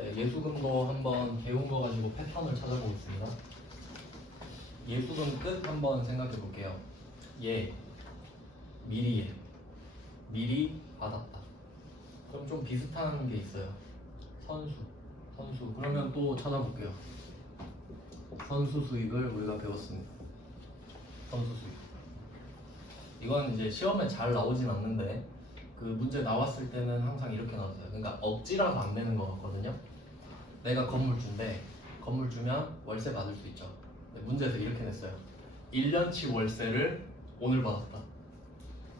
네, 예수금도 한번 배운 거 가지고 패턴을 찾아보겠습니다. 예수금 끝 한번 생각해 볼게요. 예, 미리 받았다. 그럼 좀 비슷한 게 있어요. 선수. 그러면 또 찾아볼게요. 선수 수익을 우리가 배웠습니다. 선수 수익. 이건 이제 시험에 잘 나오진 않는데 그 문제 나왔을 때는 항상 이렇게 나왔어요. 그러니까 억지라서 안 되는 거 같거든요. 내가 건물 준대. 건물 주면 월세 받을 수 있죠. 근데 문제에서 이렇게 냈어요. 1년치 월세를 오늘 받았다.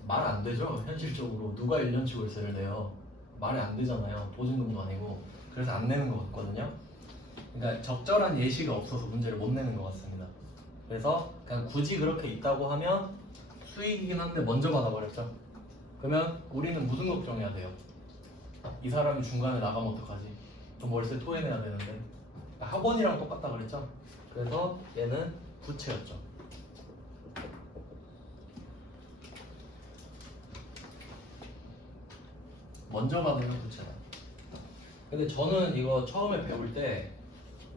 말 안 되죠? 현실적으로 누가 1년치 월세를 내요? 말이 안 되잖아요. 보증금도 아니고. 그래서 안 내는 것 같거든요. 그러니까 적절한 예시가 없어서 문제를 못 내는 것 같습니다. 그래서 그냥 굳이 그렇게 있다고 하면 수익이긴 한데 먼저 받아버렸죠. 그러면 우리는 무슨 걱정해야 돼요? 이 사람이 중간에 나가면 어떡하지? 그럼 월세 토해내야 되는데. 학원이랑 똑같다 그랬죠? 그래서 얘는 부채였죠. 먼저 받으면 부채다. 근데 저는 이거 처음에 배울 때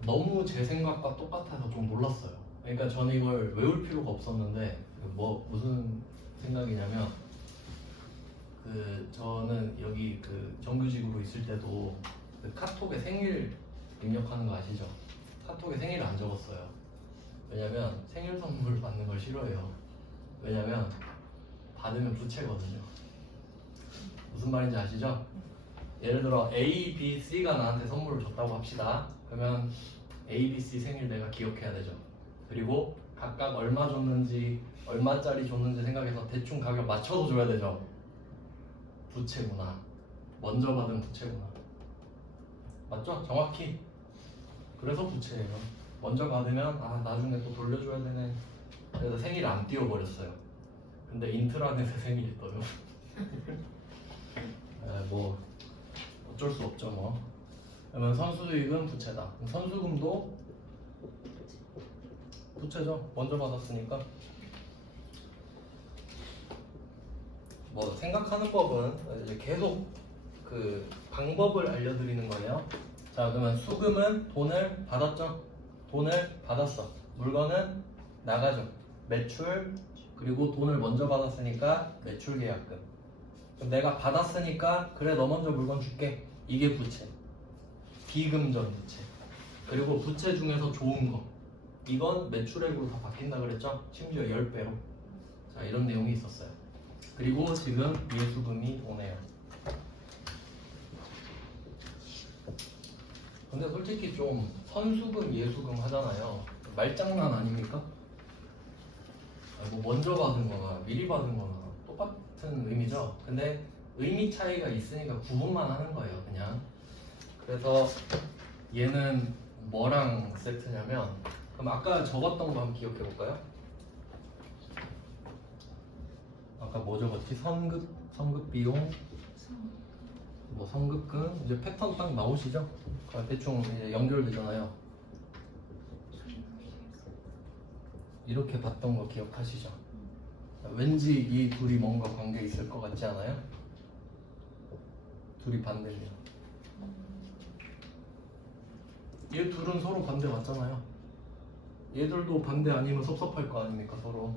너무 제 생각과 똑같아서 좀 놀랐어요. 그러니까 저는 이걸 외울 필요가 없었는데 무슨 생각이냐면 저는 여기 정규직으로 있을 때도 카톡에 생일 입력하는 거 아시죠? 카톡에 생일을 안 적었어요. 왜냐면 생일 선물 받는 걸 싫어해요. 왜냐면 받으면 부채거든요. 무슨 말인지 아시죠? 예를 들어 A, B, C가 나한테 선물을 줬다고 합시다. 그러면 A, B, C 생일 내가 기억해야 되죠. 그리고 각각 얼마 줬는지 얼마짜리 줬는지 생각해서 대충 가격 맞춰서 줘야 되죠. 부채구나. 먼저 받은 부채구나. 맞죠? 정확히. 그래서 부채예요. 먼저 받으면 나중에 또 돌려줘야 되네. 그래서 생일 안 띄워버렸어요. 근데 인트라넷에 생일이 떠요. 뭐 어쩔 수 없죠 뭐. 그러면 선수수익은 부채다. 선수금도 부채죠. 먼저 받았으니까. 뭐 생각하는 법은 이제 계속 그 방법을 알려드리는 거예요. 자, 그러면 수금은 돈을 받았죠. 돈을 받았어. 물건은 나가죠. 매출. 그리고 돈을 먼저 받았으니까 매출 계약금. 그럼 내가 받았으니까 그래 너 먼저 물건 줄게. 이게 부채. 비금전 부채. 그리고 부채 중에서 좋은 거. 이건 매출액으로 다 바뀐다 그랬죠? 심지어 10배로. 자, 이런 내용이 있었어요. 그리고 지금 예수금이 오네요. 근데 솔직히 좀 선수금, 예수금 하잖아요. 말장난 아닙니까? 뭐 먼저 받은 거나 미리 받은 거나 똑같은 의미죠. 근데 의미 차이가 있으니까 구분만 하는 거예요, 그냥. 그래서 얘는 뭐랑 세트냐면, 그럼 아까 적었던 거 한번 기억해 볼까요? 아까 뭐 적었지? 선급 비용, 뭐 선급금, 이제 패턴 딱 나오시죠? 대충 이제 연결되잖아요. 이렇게 봤던 거 기억하시죠? 왠지 이 둘이 뭔가 관계 있을 것 같지 않아요? 둘이 반대예요. 얘 둘은 서로 반대 맞잖아요. 얘들도 반대 아니면 섭섭할 거 아닙니까 서로.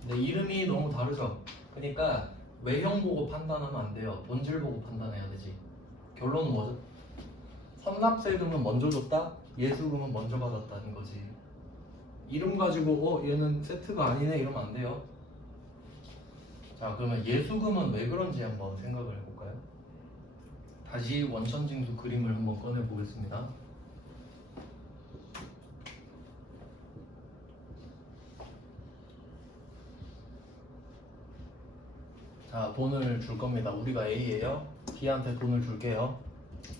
근데 이름이 너무 다르죠. 그러니까 외형 보고 판단하면 안 돼요. 본질 보고 판단해야 되지. 결론은 뭐죠? 선납세금은 먼저 줬다, 예수금은 먼저 받았다는 거지. 이름 가지고 얘는 세트가 아니네 이러면 안 돼요. 자, 그러면 예수금은 왜 그런지 한번 생각을 해볼까요? 다시 원천징수 그림을 한번 꺼내 보겠습니다. 자, 돈을 줄 겁니다. 우리가 A예요. B한테 돈을 줄게요.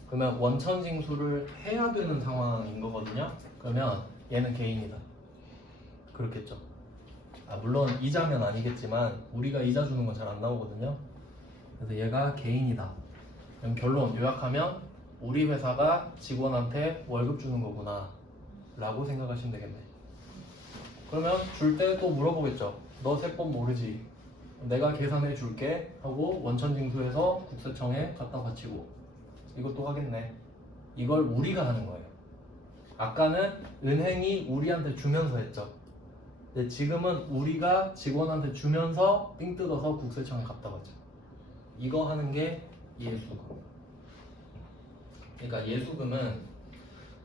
그러면 원천징수를 해야 되는 상황인 거거든요. 그러면 얘는 개인이다. 그렇겠죠. 물론 이자면 아니겠지만 우리가 이자 주는 건 잘 안 나오거든요. 그래서 얘가 개인이다. 그럼 결론 요약하면 우리 회사가 직원한테 월급 주는 거구나 라고 생각하시면 되겠네. 그러면 줄 때 또 물어보겠죠. 너 세법 모르지? 내가 계산해 줄게 하고 원천징수해서 국세청에 갖다 바치고 이것도 하겠네. 이걸 우리가 하는 거예요. 아까는 은행이 우리한테 주면서 했죠. 근데 지금은 우리가 직원한테 주면서 삥 뜯어서 국세청에 갖다 바죠. 이거 하는 게 예수금. 그러니까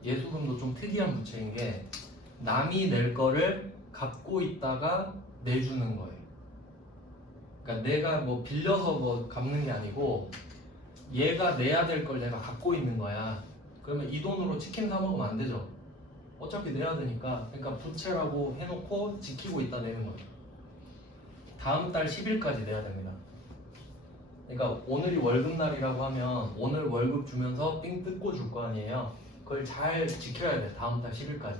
예수금도 좀 특이한 부채인 게 남이 낼 거를 갖고 있다가 내주는 거예요. 그러니까 내가 뭐 빌려서 뭐 갚는 게 아니고 얘가 내야 될 걸 내가 갖고 있는 거야. 그러면 이 돈으로 치킨 사 먹으면 안 되죠. 어차피 내야 되니까. 그러니까 부채라고 해놓고 지키고 있다 내는 거예요. 다음 달 10일까지 내야 됩니다. 그러니까 오늘이 월급날이라고 하면 오늘 월급 주면서 삥 뜯고 줄 거 아니에요. 그걸 잘 지켜야 돼. 다음 달 10일까지.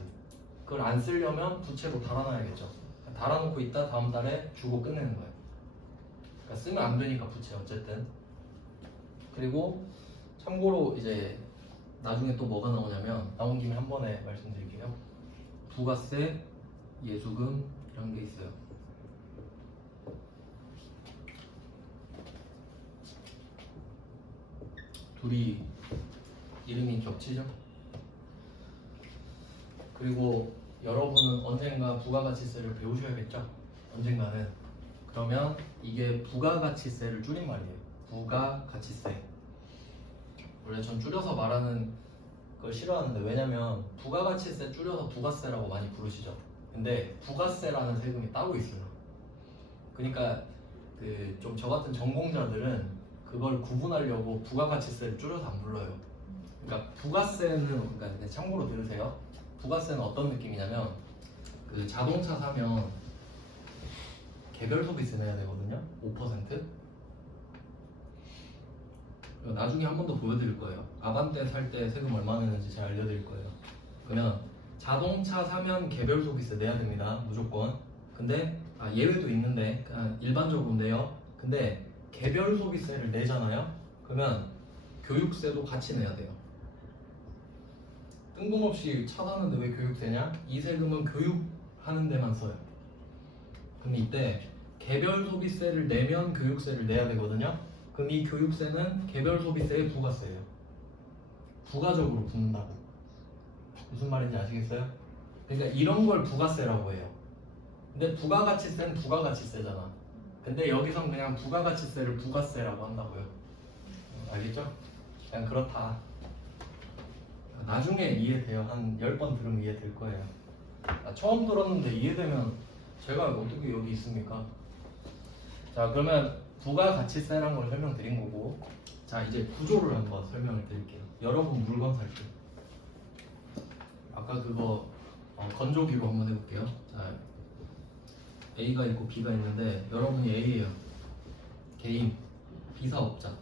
그걸 안 쓰려면 부채로 달아놔야겠죠. 달아놓고 있다 다음 달에 주고 끝내는 거예요. 그러니까 쓰면 안 되니까 부채 어쨌든. 그리고 참고로 이제 나중에 또 뭐가 나오냐면 나온 김에 한 번에 말씀드릴게요. 부가세, 예수금 이런 게 있어요. 둘이 이름이 겹치죠? 그리고 여러분은 언젠가 부가가치세를 배우셔야겠죠? 언젠가는. 그러면 이게 부가가치세를 줄인 말이에요. 부가가치세. 원래 전 줄여서 말하는 걸 싫어하는데 왜냐면 부가가치세 줄여서 부가세라고 많이 부르시죠. 근데 부가세라는 세금이 따로 있어요. 그러니까 그 좀 저 같은 전공자들은 그걸 구분하려고 부가가치세를 줄여서 안 불러요. 그러니까 부가세는 그러니까 참고로 들으세요. 부가세는 어떤 느낌이냐면 그 자동차 사면 개별 소비세 내야 되거든요. 5%. 나중에 한 번 더 보여드릴 거예요. 아반떼 살 때 세금 얼마 내는지 잘 알려드릴 거예요. 그러면 자동차 사면 개별 소비세 내야 됩니다. 무조건. 근데 예외도 있는데 일반적으로 내요. 근데 개별 소비세를 내잖아요. 그러면 교육세도 같이 내야 돼요. 뜬금없이 차 사는데 왜 교육세냐? 이 세금은 교육하는 데만 써요. 그럼 이때 개별 소비세를 내면 교육세를 내야 되거든요. 그럼 이 교육세는 개별 소비세의 부가세예요. 부가적으로 붙는다고. 무슨 말인지 아시겠어요? 그러니까 이런 걸 부가세라고 해요. 근데 부가가치세는 부가가치세잖아. 근데 여기선 그냥 부가가치세를 부가세라고 한다고요. 알겠죠? 그냥 그렇다. 나중에 이해돼요. 한 10번 들으면 이해될 거예요. 처음 들었는데 이해되면 제가 어떻게 여기 있습니까? 자, 그러면 부가가치세라는 걸 설명드린 거고, 자 이제 구조를 한번 설명을 드릴게요. 여러분 물건 살 때 아까 그거 건조기로 한번 해볼게요. 자, A가 있고 B가 있는데 여러분이 A예요. 개인, 비사업자.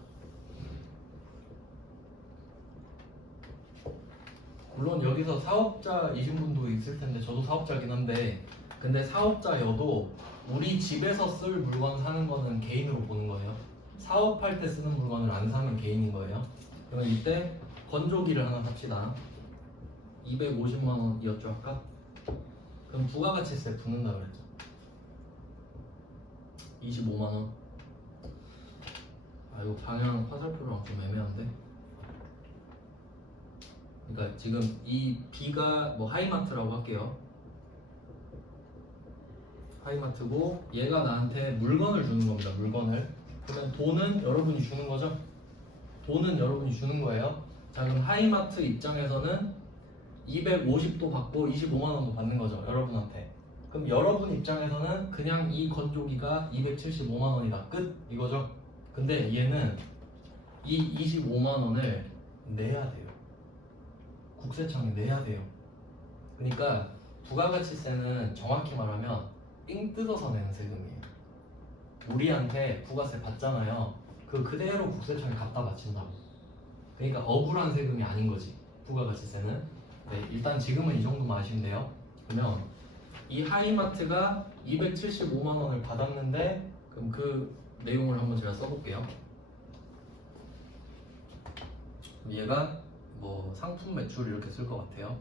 물론 여기서 사업자이신 분도 있을 텐데 저도 사업자긴 한데, 근데 사업자여도 우리 집에서 쓸 물건 사는 거는 개인으로 보는 거예요. 사업할 때 쓰는 물건을 안 사면 개인인 거예요. 그러면 이때 건조기를 하나 삽시다. 250만 원이었죠 아까? 그럼 부가가치세 붙는다 그랬죠. 25만 원. 이거 방향 화살표랑 좀 애매한데. 그러니까 지금 이 B가 뭐 하이마트라고 할게요. 하이마트고 얘가 나한테 물건을 주는 겁니다. 물건을. 그러면 돈은 여러분이 주는 거죠? 돈은 여러분이 주는 거예요. 자, 그럼 하이마트 입장에서는 250도 받고 25만 원도 받는 거죠. 여러분한테. 그럼 여러분 입장에서는 그냥 이 건조기가 275만 원이다. 끝. 이거죠. 근데 얘는 이 25만 원을 내야 돼요. 국세청에 내야 돼요. 그러니까 부가가치세는 정확히 말하면 삥 뜯어서 내는 세금이에요. 우리한테 부가세 받잖아요. 그대로 국세청에 갖다 바친다고. 그러니까 억울한 세금이 아닌 거지. 부가가치세는. 네, 일단 지금은 이 정도만 아시면 그러면 이 하이마트가 275만 원을 받았는데, 그럼 그 내용을 한번 제가 써볼게요. 얘가 뭐 상품 매출 이렇게 쓸 것 같아요.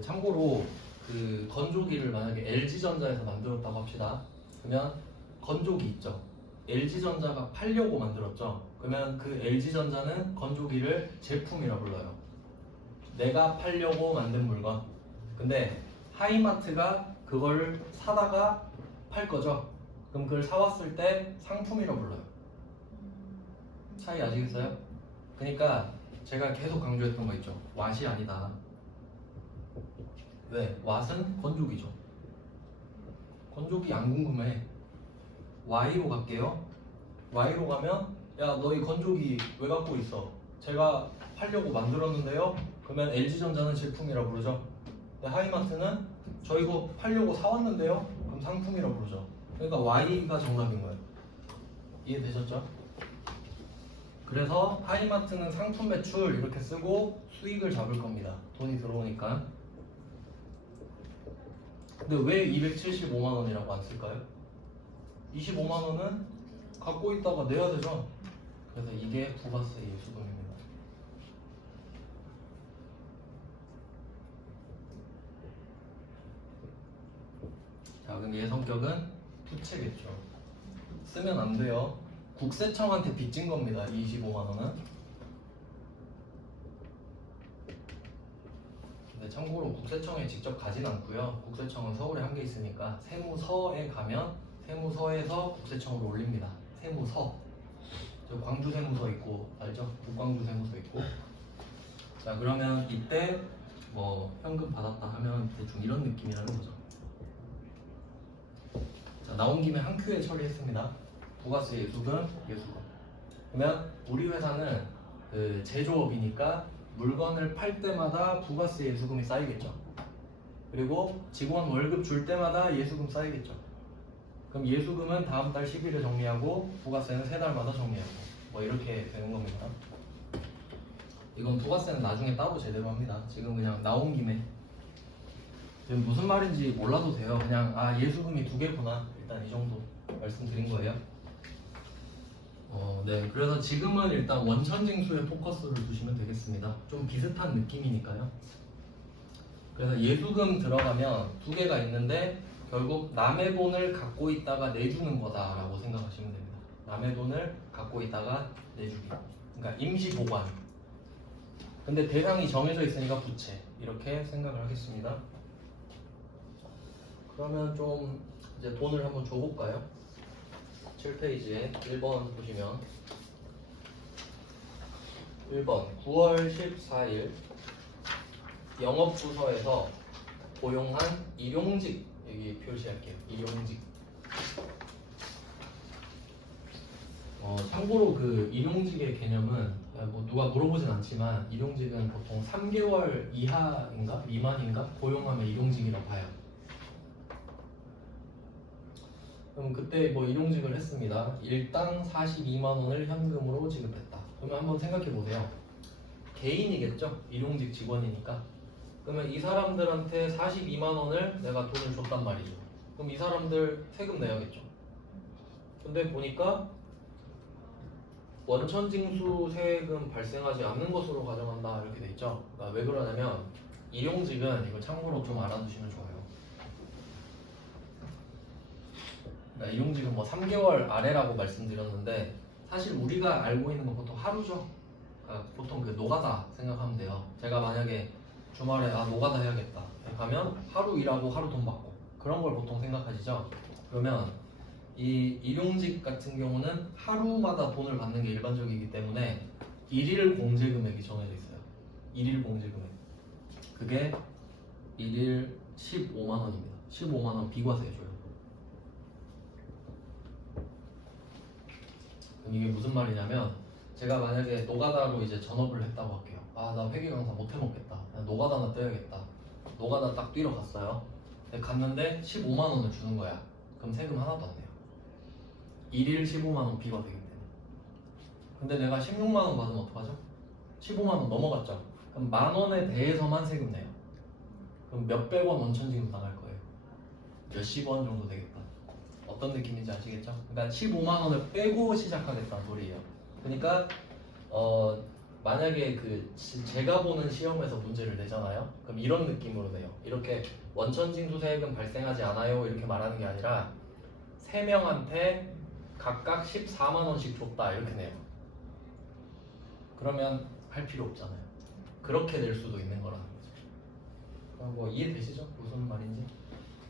참고로 그 건조기를 만약에 LG전자에서 만들었다고 합시다. 그러면 건조기 있죠. LG전자가 팔려고 만들었죠. 그러면 그 LG전자는 건조기를 제품이라 불러요. 내가 팔려고 만든 물건. 근데 하이마트가 그걸 사다가 팔 거죠. 그럼 그걸 사왔을 때 상품이라 불러요. 차이 아시겠어요? 그러니까 제가 계속 강조했던 거 있죠. 왓이 아니다. 왜? 왓은 건조기죠. 건조기 안 궁금해. Y로 갈게요. Y로 가면 야 너희 건조기 왜 갖고 있어? 제가 팔려고 만들었는데요. 그러면 LG전자는 제품이라 부르죠. 근데 하이마트는 저 이거 팔려고 사왔는데요. 그럼 상품이라 부르죠. 그러니까 Y가 정답인 거예요. 이해되셨죠? 그래서 하이마트는 상품 매출 이렇게 쓰고 수익을 잡을 겁니다. 돈이 들어오니까. 근데 왜 275만 원이라고 안 쓸까요? 25만 원은 갖고 있다가 내야 되죠. 그래서 이게 부가세 예수금입니다. 자, 그럼 얘 성격은 부채겠죠. 쓰면 안 돼요. 국세청한테 빚진 겁니다. 25만 원은. 근데 참고로 국세청에 직접 가진 않고요. 국세청은 서울에 한 개 있으니까 세무서에 가면 세무서에서 국세청으로 올립니다. 세무서. 저 광주 세무서 있고 알죠? 북광주 세무서 있고. 자, 그러면 이때 뭐 현금 받았다 하면 대충 이런 느낌이라는 거죠. 자, 나온 김에 한 큐에 처리했습니다. 부가세 예수금, 예수금. 그러면 우리 회사는 그 제조업이니까 물건을 팔 때마다 부가세 예수금이 쌓이겠죠. 그리고 직원 월급 줄 때마다 예수금 쌓이겠죠. 그럼 예수금은 다음 달 10일에 정리하고 부가세는 3달마다 정리하고 뭐 이렇게 되는 겁니다. 이건 부가세는 나중에 따로 제대로 합니다. 지금 그냥 나온 김에 지금 무슨 말인지 몰라도 돼요. 그냥 아 예수금이 2개구나 일단 이 정도 말씀드린 거예요. 네. 그래서 지금은 일단 원천징수에 포커스를 두시면 되겠습니다. 좀 비슷한 느낌이니까요. 그래서 예수금 들어가면 2개가 있는데 결국 남의 돈을 갖고 있다가 내주는 거다라고 생각하시면 됩니다. 남의 돈을 갖고 있다가 내주기. 그러니까 임시 보관. 근데 대상이 정해져 있으니까 부채. 이렇게 생각을 하겠습니다. 그러면 좀 이제 돈을 한번 줘볼까요? 7페이지에 1번 보시면 1번 9월 14일 영업부서에서 고용한 일용직 여기 표시할게요. 일용직. 참고로 그 일용직의 개념은 뭐 누가 물어보진 않지만 일용직은 보통 3개월 이하인가 미만인가 고용하면 일용직이라고 봐요. 그럼 그때 뭐 일용직을 했습니다. 일당 42만 원을 현금으로 지급했다. 그러면 한번 생각해 보세요. 개인이겠죠? 일용직 직원이니까. 그러면 이 사람들한테 42만 원을 내가 돈을 줬단 말이죠. 그럼 이 사람들 세금 내야겠죠. 근데 보니까 원천징수 세금 발생하지 않는 것으로 가정한다 이렇게 돼 있죠. 그러니까 왜 그러냐면 일용직은 이거 참고로 좀 알아두시면 좋아요. 그러니까 일용직은 뭐 3개월 아래라고 말씀드렸는데 사실 우리가 알고 있는 건 보통 하루죠. 그러니까 보통 그 노가다 생각하면 돼요. 제가 만약에 주말에 노가다 해야겠다 가면 하루 일하고 하루 돈 받고 그런 걸 보통 생각하시죠. 그러면 이 일용직 같은 경우는 하루마다 돈을 받는 게 일반적이기 때문에 일일 공제 금액이 정해져 있어요. 일일 공제 금액. 그게 일일 15만 원입니다. 15만 원 비과세 줘요. 그럼 이게 무슨 말이냐면 제가 만약에 노가다로 이제 전업을 했다고 할게요. 나 회계 강사 못 해먹겠다. 그냥 노가다나 뛰어야겠다. 노가다 딱 뛰러 갔어요. 갔는데 15만 원을 주는 거야. 그럼 세금 하나도 안 내요. 일일 15만 원 비과세기 때문에. 근데 내가 16만 원 받으면 어떡하죠? 15만 원 넘어갔죠? 그럼 만 원에 대해서만 세금 내요. 그럼 몇백 원 원천징수 나갈 거예요. 몇십 원 정도 되겠다. 어떤 느낌인지 아시겠죠? 그러니까 15만 원을 빼고 시작하겠다는 소리예요. 그러니까 만약에 제가 보는 시험에서 문제를 내잖아요. 그럼 이런 느낌으로 내요. 이렇게 원천징수 세금 발생하지 않아요 이렇게 말하는 게 아니라 3명한테 각각 14만 원씩 줬다 이렇게 내요. 그러면 할 필요 없잖아요. 그렇게 낼 수도 있는 거라는 거죠. 뭐 이해되시죠? 무슨 말인지?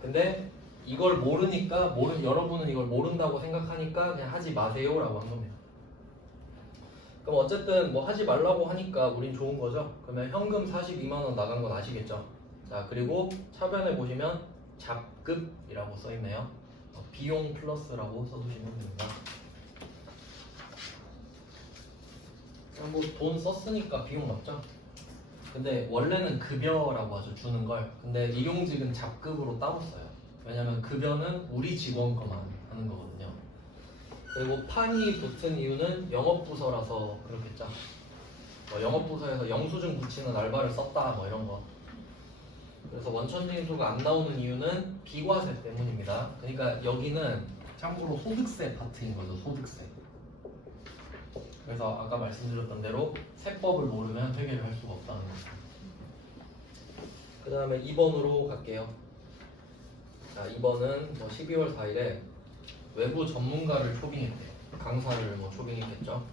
근데 이걸 모르니까 여러분은 이걸 모른다고 생각하니까 그냥 하지 마세요라고 한 겁니다. 그럼 어쨌든 뭐 하지 말라고 하니까 우린 좋은 거죠. 그러면 현금 42만 원 나간 건 아시겠죠? 자, 그리고 차변에 보시면 잡급이라고 써 있네요. 비용 플러스라고 써두시면 됩니다. 뭐 돈 썼으니까 비용 맞죠? 근데 원래는 급여라고 하죠, 주는 걸. 근데 일용직은 잡급으로 따로 써요. 왜냐면 급여는 우리 직원 거만 하는 거거든요. 그리고 판이 붙은 이유는 영업부서라서 그렇겠죠. 영업부서에서 영수증 붙이는 알바를 썼다 뭐 이런 거. 그래서 원천징수가 안 나오는 이유는 비과세 때문입니다. 그러니까 여기는 참고로 소득세 파트인 거죠, 소득세. 그래서 아까 말씀드렸던 대로 세법을 모르면 회계를 할 수가 없다는 거죠. 그 다음에 2번으로 갈게요. 자, 2번은 뭐 12월 4일에 외부 전문가를 초빙했대요. 강사를 뭐 초빙했겠죠.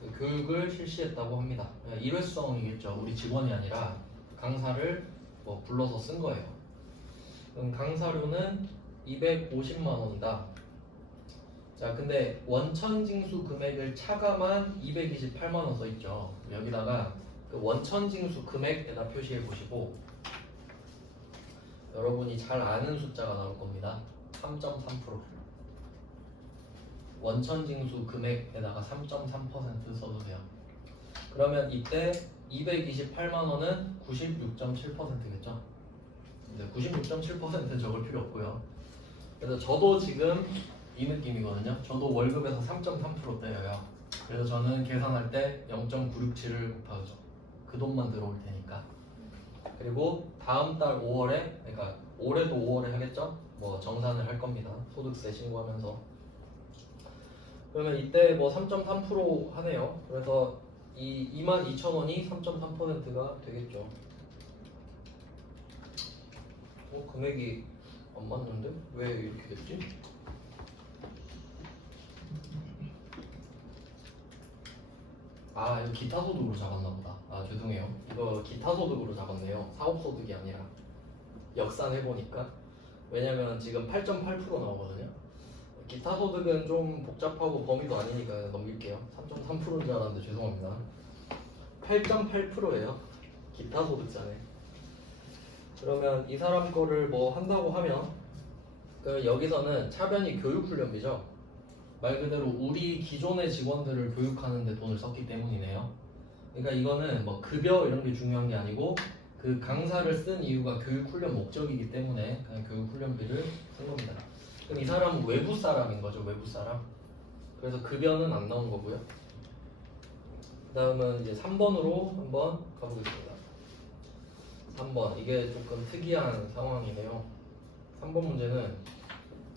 그 교육을 실시했다고 합니다. 일회성이겠죠. 우리 직원이 아니라 강사를 뭐 불러서 쓴 거예요. 그럼 강사료는 250만 원이다. 자, 근데 원천징수 금액을 차감한 228만 원 써 있죠. 여기다가 그 원천징수 금액에다 표시해 보시고 여러분이 잘 아는 숫자가 나올 겁니다. 3.3%. 원천징수 금액에다가 3.3% 써주세요. 그러면 이때 228만 원은 96.7%겠죠. 근데 96.7%는 적을 필요 없고요. 그래서 저도 지금 이 느낌이거든요. 저도 월급에서 3.3% 떼여요. 그래서 저는 계산할 때 0.967을 곱하죠. 그 돈만 들어올 테니까. 그리고 다음 달 5월에, 그러니까 올해도 5월에 하겠죠? 뭐 정산을 할 겁니다. 소득세 신고하면서. 그러면 이때 뭐 3.3% 하네요. 그래서 이 22,000원이 3.3%가 되겠죠. 금액이 안 맞는데? 왜 이렇게 됐지? 아, 이거 기타 소득으로 잡았나 보다. 아, 죄송해요. 이거 기타 소득으로 잡았네요. 사업 소득이 아니라. 역산해보니까. 왜냐면 지금 8.8% 나오거든요. 기타 소득은 좀 복잡하고 범위도 아니니까 넘길게요. 3.3%인 줄 알았는데 죄송합니다. 8.8%예요. 기타 소득자네. 그러면 이 사람 거를 뭐 한다고 하면 그 여기서는 차변이 교육훈련비죠. 말 그대로 우리 기존의 직원들을 교육하는 데 돈을 썼기 때문이네요. 그러니까 이거는 뭐 급여 이런 게 중요한 게 아니고 그 강사를 쓴 이유가 교육훈련 목적이기 때문에 그냥 교육훈련비를 쓴 겁니다. 그럼 이 사람은 외부 사람인 거죠, 외부 사람. 그래서 급여는 안 나온 거고요. 그 다음은 이제 3번으로 한번 가보겠습니다. 3번, 이게 조금 특이한 상황이네요. 3번 문제는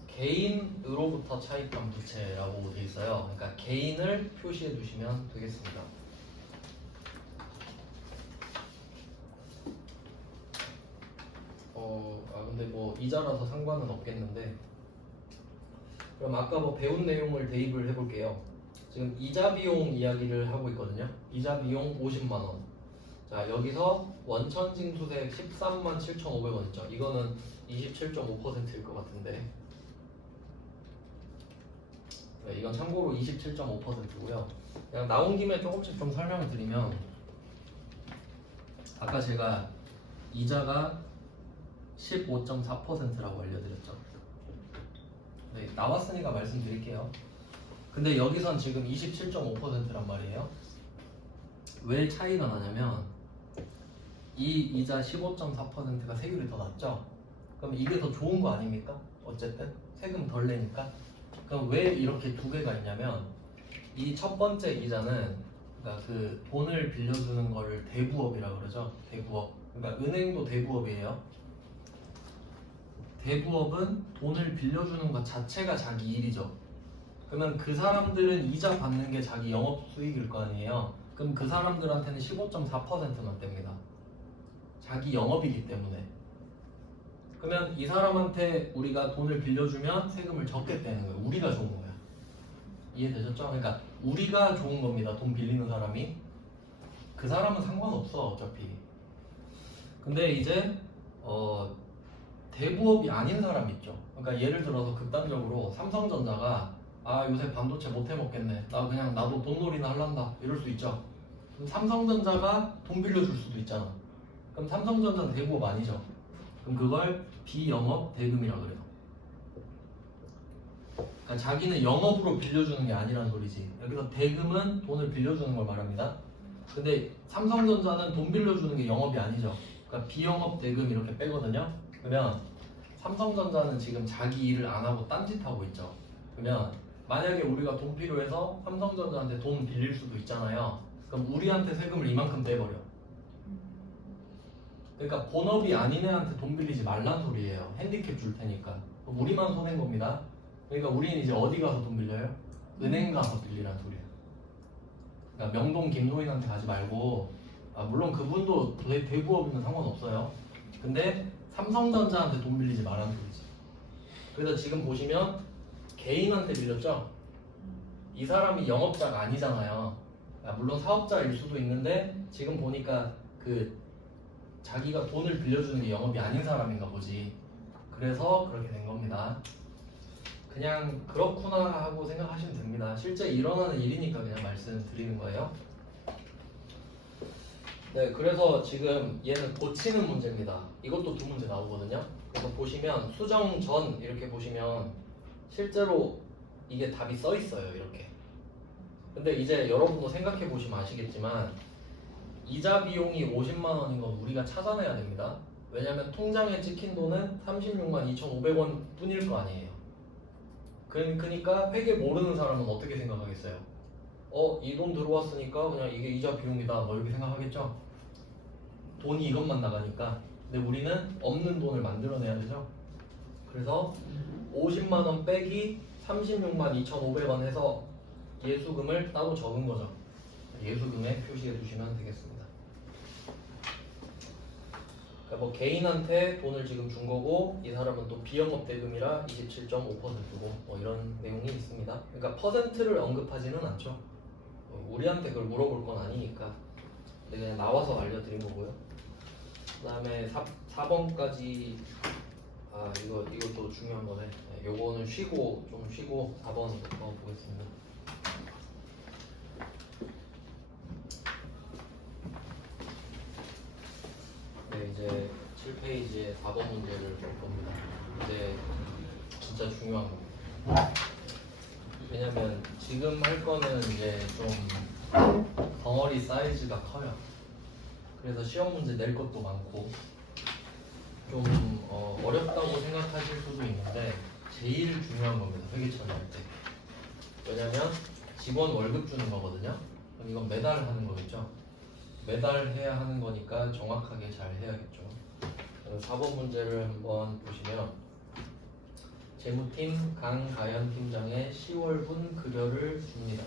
개인으로부터 차입한 부채라고 되어 있어요. 그러니까 개인을 표시해 두시면 되겠습니다. 근데 뭐 이자라서 상관은 없겠는데, 그럼 아까 뭐 배운 내용을 대입을 해볼게요. 지금 이자 비용 이야기를 하고 있거든요. 이자 비용 50만 원. 자, 여기서 원천징수세액 13만 7,500원 있죠. 이거는 27.5%일 것 같은데. 네, 이건 참고로 27.5%고요. 그냥 나온 김에 조금씩 좀 설명을 드리면, 아까 제가 이자가 15.4%라고 알려드렸죠. 네, 나왔으니까 말씀드릴게요. 근데 여기선 지금 27.5%란 말이에요. 왜 차이가 나냐면 이 이자 15.4%가 세율이 더 낮죠? 그럼 이게 더 좋은 거 아닙니까? 어쨌든 세금 덜 내니까. 그럼 왜 이렇게 두 개가 있냐면 이 첫 번째 이자는 그러니까 그 돈을 빌려주는 거를 대부업이라고 그러죠. 대부업. 그러니까 은행도 대부업이에요. 대부업은 돈을 빌려주는 것 자체가 자기 일이죠. 그러면 그 사람들은 이자 받는 게 자기 영업 수익일 거 아니에요. 그럼 그 사람들한테는 15.4%만 뗍니다. 자기 영업이기 때문에. 그러면 이 사람한테 우리가 돈을 빌려주면 세금을 적게 떼는 거예요. 우리가 좋은 거야. 이해되셨죠? 그러니까 우리가 좋은 겁니다. 돈 빌리는 사람이. 그 사람은 상관없어 어차피. 근데 이제 대부업이 아닌 사람 있죠. 그러니까 예를 들어서 극단적으로 삼성전자가 아 요새 반도체 못 해먹겠네. 나 그냥 나도 돈놀이나 할란다. 이럴 수 있죠. 그럼 삼성전자가 돈 빌려줄 수도 있잖아. 그럼 삼성전자는 대부업 아니죠. 그럼 그걸 비영업 대금이라 그래요. 그러니까 자기는 영업으로 빌려주는 게 아니란 소리지. 여기서 대금은 돈을 빌려주는 걸 말합니다. 근데 삼성전자는 돈 빌려주는 게 영업이 아니죠. 그러니까 비영업 대금 이렇게 빼거든요. 그러면 삼성전자는 지금 자기 일을 안 하고 딴짓하고 있죠. 그러면 만약에 우리가 돈 필요해서 삼성전자한테 돈 빌릴 수도 있잖아요. 그럼 우리한테 세금을 이만큼 떼버려. 그러니까 본업이 아닌 애한테 돈 빌리지 말란 소리예요. 핸디캡 줄 테니까. 우리만 손해인 겁니다. 그러니까 우리는 이제 어디 가서 돈 빌려요? 은행 가서 빌리란 소리예요. 그러니까 명동 김도인한테 가지 말고, 물론 그분도 대부업이면 상관없어요. 근데 삼성전자한테 돈 빌리지 말라는 소리지. 그래서 지금 보시면 개인한테 빌렸죠? 이 사람이 영업자가 아니잖아요. 물론 사업자일 수도 있는데 지금 보니까 그 자기가 돈을 빌려주는 게 영업이 아닌 사람인가 보지. 그래서 그렇게 된 겁니다. 그냥 그렇구나 하고 생각하시면 됩니다. 실제 일어나는 일이니까 그냥 말씀드리는 거예요. 네, 그래서 지금 얘는 고치는 문제입니다. 이것도 두 문제 나오거든요. 그래서 보시면 수정 전 이렇게 보시면 실제로 이게 답이 써 있어요. 이렇게. 근데 이제 여러분도 생각해 보시면 아시겠지만 이자 비용이 50만 원인 건 우리가 찾아내야 됩니다. 왜냐면 통장에 찍힌 돈은 36만 2,500원 뿐일 거 아니에요. 그러니까 회계 모르는 사람은 어떻게 생각하겠어요? 이 돈 들어왔으니까 그냥 이게 이자 비용이다 뭐 이렇게 생각하겠죠? 돈이 이것만 나가니까. 근데 우리는 없는 돈을 만들어내야 되죠. 그래서 50만 원 빼기 36만 2,500원 해서 예수금을 따로 적은 거죠. 예수금에 표시해 두시면 되겠습니다. 그러니까 뭐 개인한테 돈을 지금 준 거고 이 사람은 또 비영업 대금이라 27.5%고 뭐 이런 내용이 있습니다. 그러니까 퍼센트를 언급하지는 않죠. 우리한테 그걸 물어볼 건 아니니까. 근데 그냥 나와서 알려드린 거고요. 그 다음에 4번까지 이것도 중요한 거네. 네, 요거는 쉬고 4번부터 보겠습니다. 네, 이제 7페이지에 4번 문제를 볼 겁니다. 이제 진짜 중요한 겁니다. 왜냐면 지금 할 거는 이제 좀 덩어리 사이즈가 커요. 그래서 시험 문제 낼 것도 많고 좀 어렵다고 생각하실 수도 있는데 제일 중요한 겁니다. 회계 처리할 때. 왜냐면 직원 월급 주는 거거든요. 그럼 이건 매달 하는 거겠죠. 매달 해야 하는 거니까 정확하게 잘 해야겠죠. 4번 문제를 한번 보시면 재무팀 강가연 팀장의 10월분 급여를 줍니다.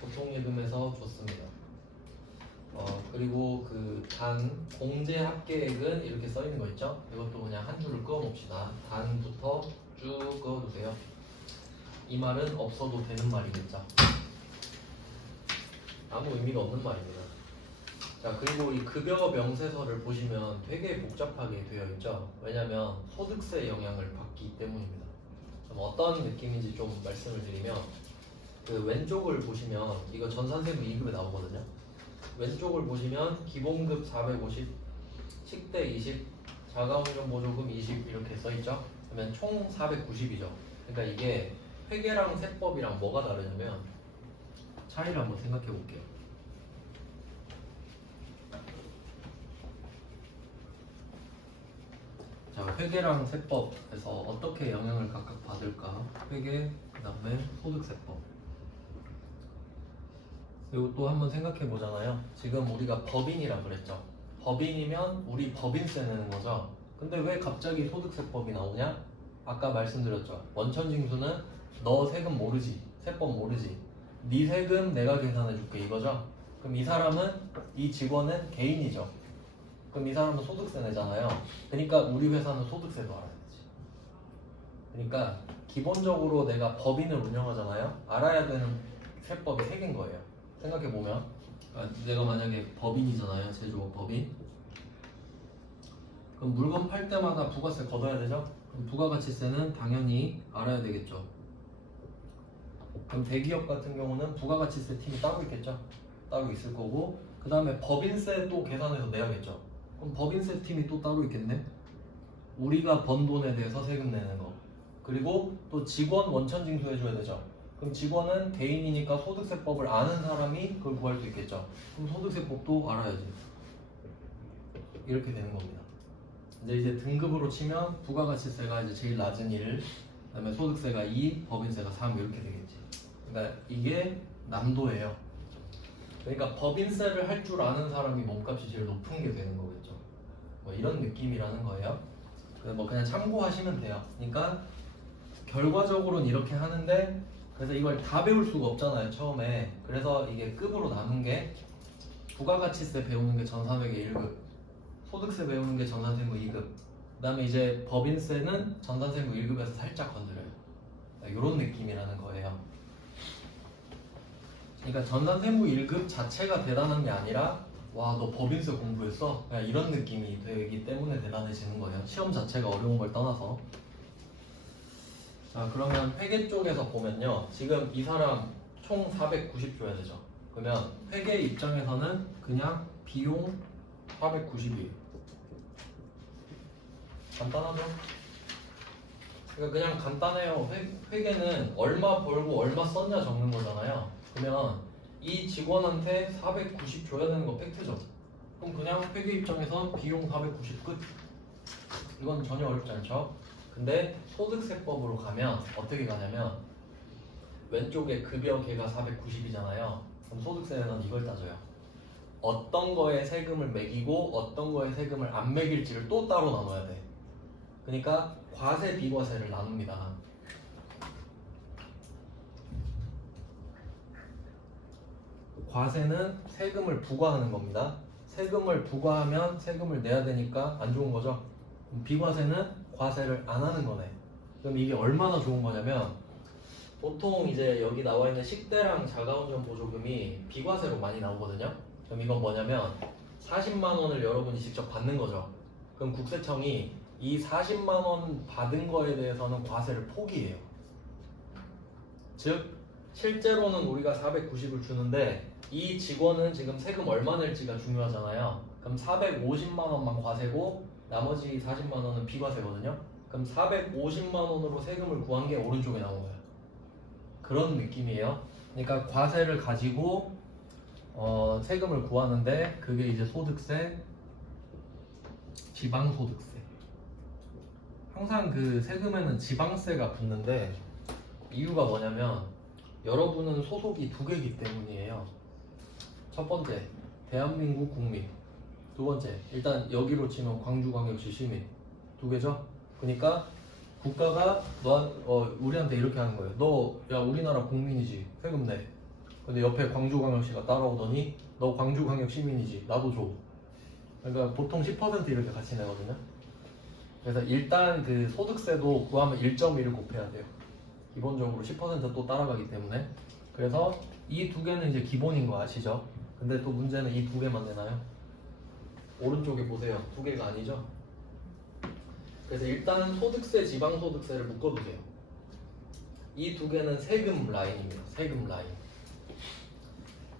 보통예금에서 줬습니다. 그리고 그 단 공제 합계액은 이렇게 써 있는 거 있죠? 이것도 그냥 한 줄을 그어 봅시다. 단부터 쭉 그어 두세요. 이 말은 없어도 되는 말이겠죠. 아무 의미가 없는 말입니다. 자, 그리고 이 급여 명세서를 보시면 되게 복잡하게 되어 있죠. 왜냐면 소득세 영향을 받기 때문입니다. 좀 어떤 느낌인지 좀 말씀을 드리면 그 왼쪽을 보시면 이거 전산세무 2급에 나오거든요. 왼쪽을 보시면 기본급 450, 식대 20, 자가운전보조금 20 이렇게 써있죠. 그러면 총 490이죠. 그러니까 이게 회계랑 세법이랑 뭐가 다르냐면 차이를 한번 생각해 볼게요. 자, 회계랑 세법에서 어떻게 영향을 각각 받을까? 회계, 그 다음에 소득세법. 그리고 또 한번 생각해 보잖아요. 지금 우리가 법인이라 그랬죠. 법인이면 우리 법인세 내는 거죠. 근데 왜 갑자기 소득세법이 나오냐? 아까 말씀드렸죠. 원천징수는 너 세금 모르지, 세법 모르지. 네 세금 내가 계산해 줄게 이거죠. 그럼 이 사람은, 이 직원은 개인이죠. 그럼 이 사람은 소득세 내잖아요. 그러니까 우리 회사는 소득세도 알아야 되지. 그러니까 기본적으로 내가 법인을 운영하잖아요. 알아야 되는 세법이 3개인 거예요. 생각해보면 내가 만약에 법인이잖아요. 제조업 법인. 그럼 물건 팔 때마다 부가세 걷어야 되죠? 그럼 부가가치세는 당연히 알아야 되겠죠. 그럼 대기업 같은 경우는 부가가치세 팀이 따로 있겠죠? 따로 있을 거고, 그 다음에 법인세 또 계산해서 내야겠죠? 그럼 법인세 팀이 또 따로 있겠네? 우리가 번 돈에 대해서 세금 내는 거. 그리고 또 직원 원천 징수해줘야 되죠? 그럼 직원은 개인이니까 소득세법을 아는 사람이 그걸 구할 수 있겠죠? 그럼 소득세법도 알아야지. 이렇게 되는 겁니다. 근데 이제 등급으로 치면 부가가치세가 이제 제일 낮은 1, 그다음에 소득세가 2, 법인세가 3 이렇게 되겠지. 그러니까 이게 난도예요. 그러니까 법인세를 할 줄 아는 사람이 몸값이 제일 높은 게 되는 거겠죠. 뭐 이런 느낌이라는 거예요. 뭐 그냥 참고하시면 돼요. 그러니까 결과적으로는 이렇게 하는데 그래서 이걸 다 배울 수가 없잖아요 처음에. 그래서 이게 급으로 나눈 게 부가가치세 배우는 게 전산회계 1급, 소득세 배우는 게 전산세무 2급, 그 다음에 이제 법인세는 전산세무 1급에서 살짝 건드려요. 이런 느낌이라는 거예요. 그러니까 전산세무 1급 자체가 대단한 게 아니라 와 너 법인세 공부했어? 그냥 이런 느낌이 되기 때문에 대단해지는 거예요. 시험 자체가 어려운 걸 떠나서. 자 그러면 회계 쪽에서 보면요, 지금 이 사람 총 490 줘야 되죠. 그러면 회계 입장에서는 그냥 비용 490이에요. 간단하죠? 그러니까 그냥 간단해요. 회계는 얼마 벌고 얼마 썼냐 적는 거잖아요. 그러면 이 직원한테 490 줘야 되는 거 팩트죠. 그럼 그냥 회계 입장에서 비용 490 끝. 이건 전혀 어렵지 않죠. 근데 소득세법으로 가면 어떻게 가냐면 왼쪽에 급여계가 490이잖아요. 그럼 소득세는 이걸 따져요. 어떤 거에 세금을 매기고 어떤 거에 세금을 안 매길지를 또 따로 나눠야 돼. 그러니까 과세 비과세를 나눕니다. 과세는 세금을 부과하는 겁니다. 세금을 부과하면 세금을 내야 되니까 안 좋은 거죠. 비과세는 과세를 안 하는 거네. 그럼 이게 얼마나 좋은 거냐면 보통 이제 여기 나와 있는 식대랑 자가운전 보조금이 비과세로 많이 나오거든요. 그럼 이건 뭐냐면 40만 원을 여러분이 직접 받는 거죠. 그럼 국세청이 이 40만 원 받은 거에 대해서는 과세를 포기해요. 즉 실제로는 우리가 490을 주는데 이 직원은 지금 세금 얼마 낼지가 중요하잖아요. 그럼 450만 원만 과세고 나머지 40만 원은 비과세거든요. 그럼 450만 원으로 세금을 구한 게 오른쪽에 나온 거예요. 그런 느낌이에요. 그러니까 과세를 가지고 세금을 구하는데 그게 이제 소득세, 지방소득세. 항상 그 세금에는 지방세가 붙는데 이유가 뭐냐면 여러분은 소속이 2개이기 때문이에요. 첫 번째, 대한민국 국민. 두 번째, 일단 여기로 치면 광주광역시 시민. 2개죠? 그러니까 국가가 우리한테 이렇게 하는 거예요. 너, 야, 우리나라 국민이지. 세금 내. 근데 옆에 광주광역시가 따라오더니 너 광주광역 시민이지. 나도 줘. 그러니까 보통 10% 이렇게 같이 내거든요. 그래서 일단 그 소득세도 구하면 1.1을 곱해야 돼요. 기본적으로 10%또 따라가기 때문에. 그래서 이 2개는 이제 기본인 거 아시죠? 근데 또 문제는 이 2개만 내나요? 오른쪽에 보세요. 2개가 아니죠? 그래서 일단 소득세, 지방소득세를 묶어두세요. 이 2개는 세금 라인입니다. 세금 라인.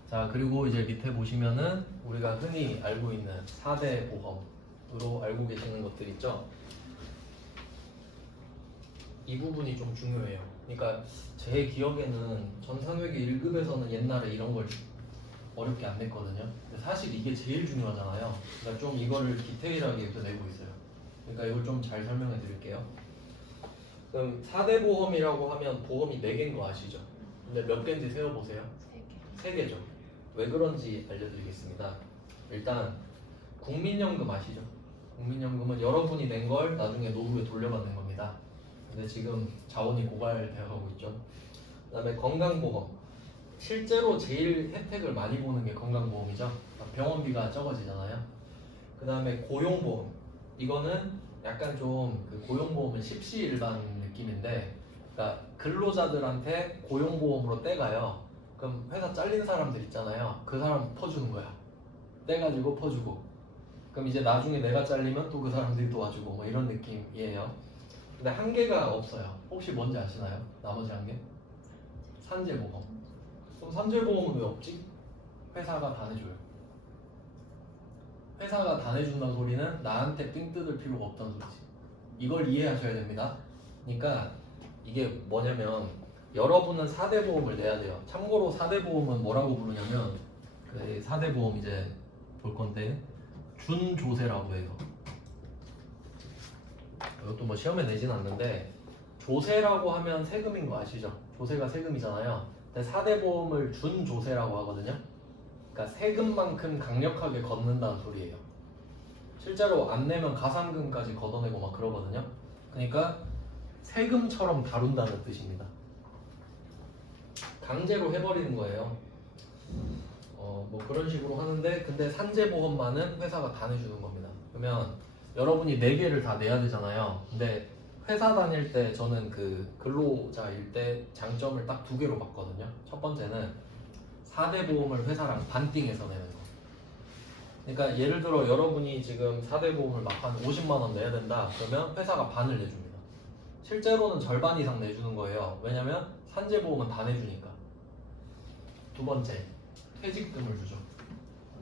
자, 그리고 이제 밑에 보시면은 우리가 흔히 알고 있는 4대 보험으로 알고 계시는 것들 있죠? 이 부분이 좀 중요해요. 그러니까 제 기억에는 전산회계 1급에서는 옛날에 이런 걸 어렵게 안 냈거든요. 근데 사실 이게 제일 중요하잖아요. 그러니까 좀 이거를 디테일하게 이렇게 내고 있어요. 그러니까 이걸 좀 잘 설명해 드릴게요. 그럼 4대 보험이라고 하면 보험이 4개인 거 아시죠? 근데 몇 개인지 세어보세요. 3개죠. 왜 그런지 알려드리겠습니다. 일단 국민연금 아시죠? 국민연금은 여러분이 낸 걸 나중에 노후에 돌려받는 겁니다. 근데 지금 자원이 고갈되어 가고 있죠. 그 다음에 건강보험. 실제로 제일 혜택을 많이 보는 게 건강보험이죠. 병원비가 적어지잖아요. 그 다음에 고용보험. 이거는 약간 좀 그 고용보험은 십시일반 느낌인데 그러니까 근로자들한테 고용보험으로 떼가요. 그럼 회사 잘린 사람들 있잖아요. 그 사람 퍼주는 거야. 떼가지고 퍼주고. 그럼 이제 나중에 내가 잘리면 또 그 사람들이 도와주고 뭐 이런 느낌이에요. 근데 한계가 없어요. 혹시 뭔지 아시나요? 나머지 한계? 산재보험. 그럼 산재보험은 왜 없지? 회사가 다 내줘요. 회사가 다 내준다는 소리는 나한테 삥 뜯을 필요가 없다는 소리지. 이걸 이해하셔야 됩니다. 그러니까 이게 뭐냐면 여러분은 4대 보험을 내야 돼요. 참고로 4대 보험은 뭐라고 부르냐면 그 4대 보험 이제 볼 건데 준조세라고 해요. 이것도 뭐 시험에 내진 않는데 조세라고 하면 세금인 거 아시죠? 조세가 세금이잖아요. 근데 4대 보험을 준조세라고 하거든요. 그러니까 세금만큼 강력하게 걷는다는 소리예요. 실제로 안 내면 가산금까지 걷어내고 막 그러거든요. 그러니까 세금처럼 다룬다는 뜻입니다. 강제로 해버리는 거예요. 뭐 그런 식으로 하는데 근데 산재보험만은 회사가 다 내주는 겁니다. 그러면 여러분이 4개를 다 내야 되잖아요. 근데 회사 다닐 때 저는 그 근로자일 때 장점을 딱 2개로 봤거든요. 첫 번째는 4대 보험을 회사랑 반띵해서 내는 거. 그러니까 예를 들어 여러분이 지금 4대 보험을 막 한 50만 원 내야 된다. 그러면 회사가 반을 내줍니다. 실제로는 절반 이상 내주는 거예요. 왜냐면 산재보험은 다 내주니까. 두 번째, 퇴직금을 주죠.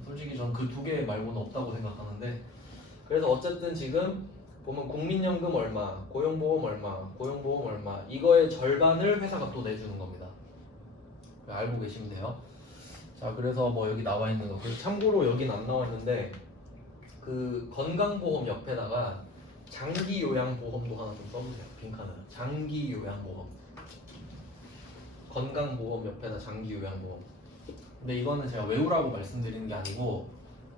솔직히 전 그 2개 말고는 없다고 생각하는데 그래서 어쨌든 지금 보면 국민연금 얼마, 고용보험 얼마, 고용보험 얼마 이거의 절반을 회사가 또 내주는 겁니다. 알고 계시면 돼요. 자, 그래서 뭐 여기 나와 있는 거. 그래서 참고로 여긴 안 나와 있는데 그 건강보험 옆에다가 장기요양보험도 하나 좀 써주세요. 빈칸은 장기요양보험. 건강보험 옆에다 장기요양보험. 근데 이거는 제가 외우라고 말씀드리는 게 아니고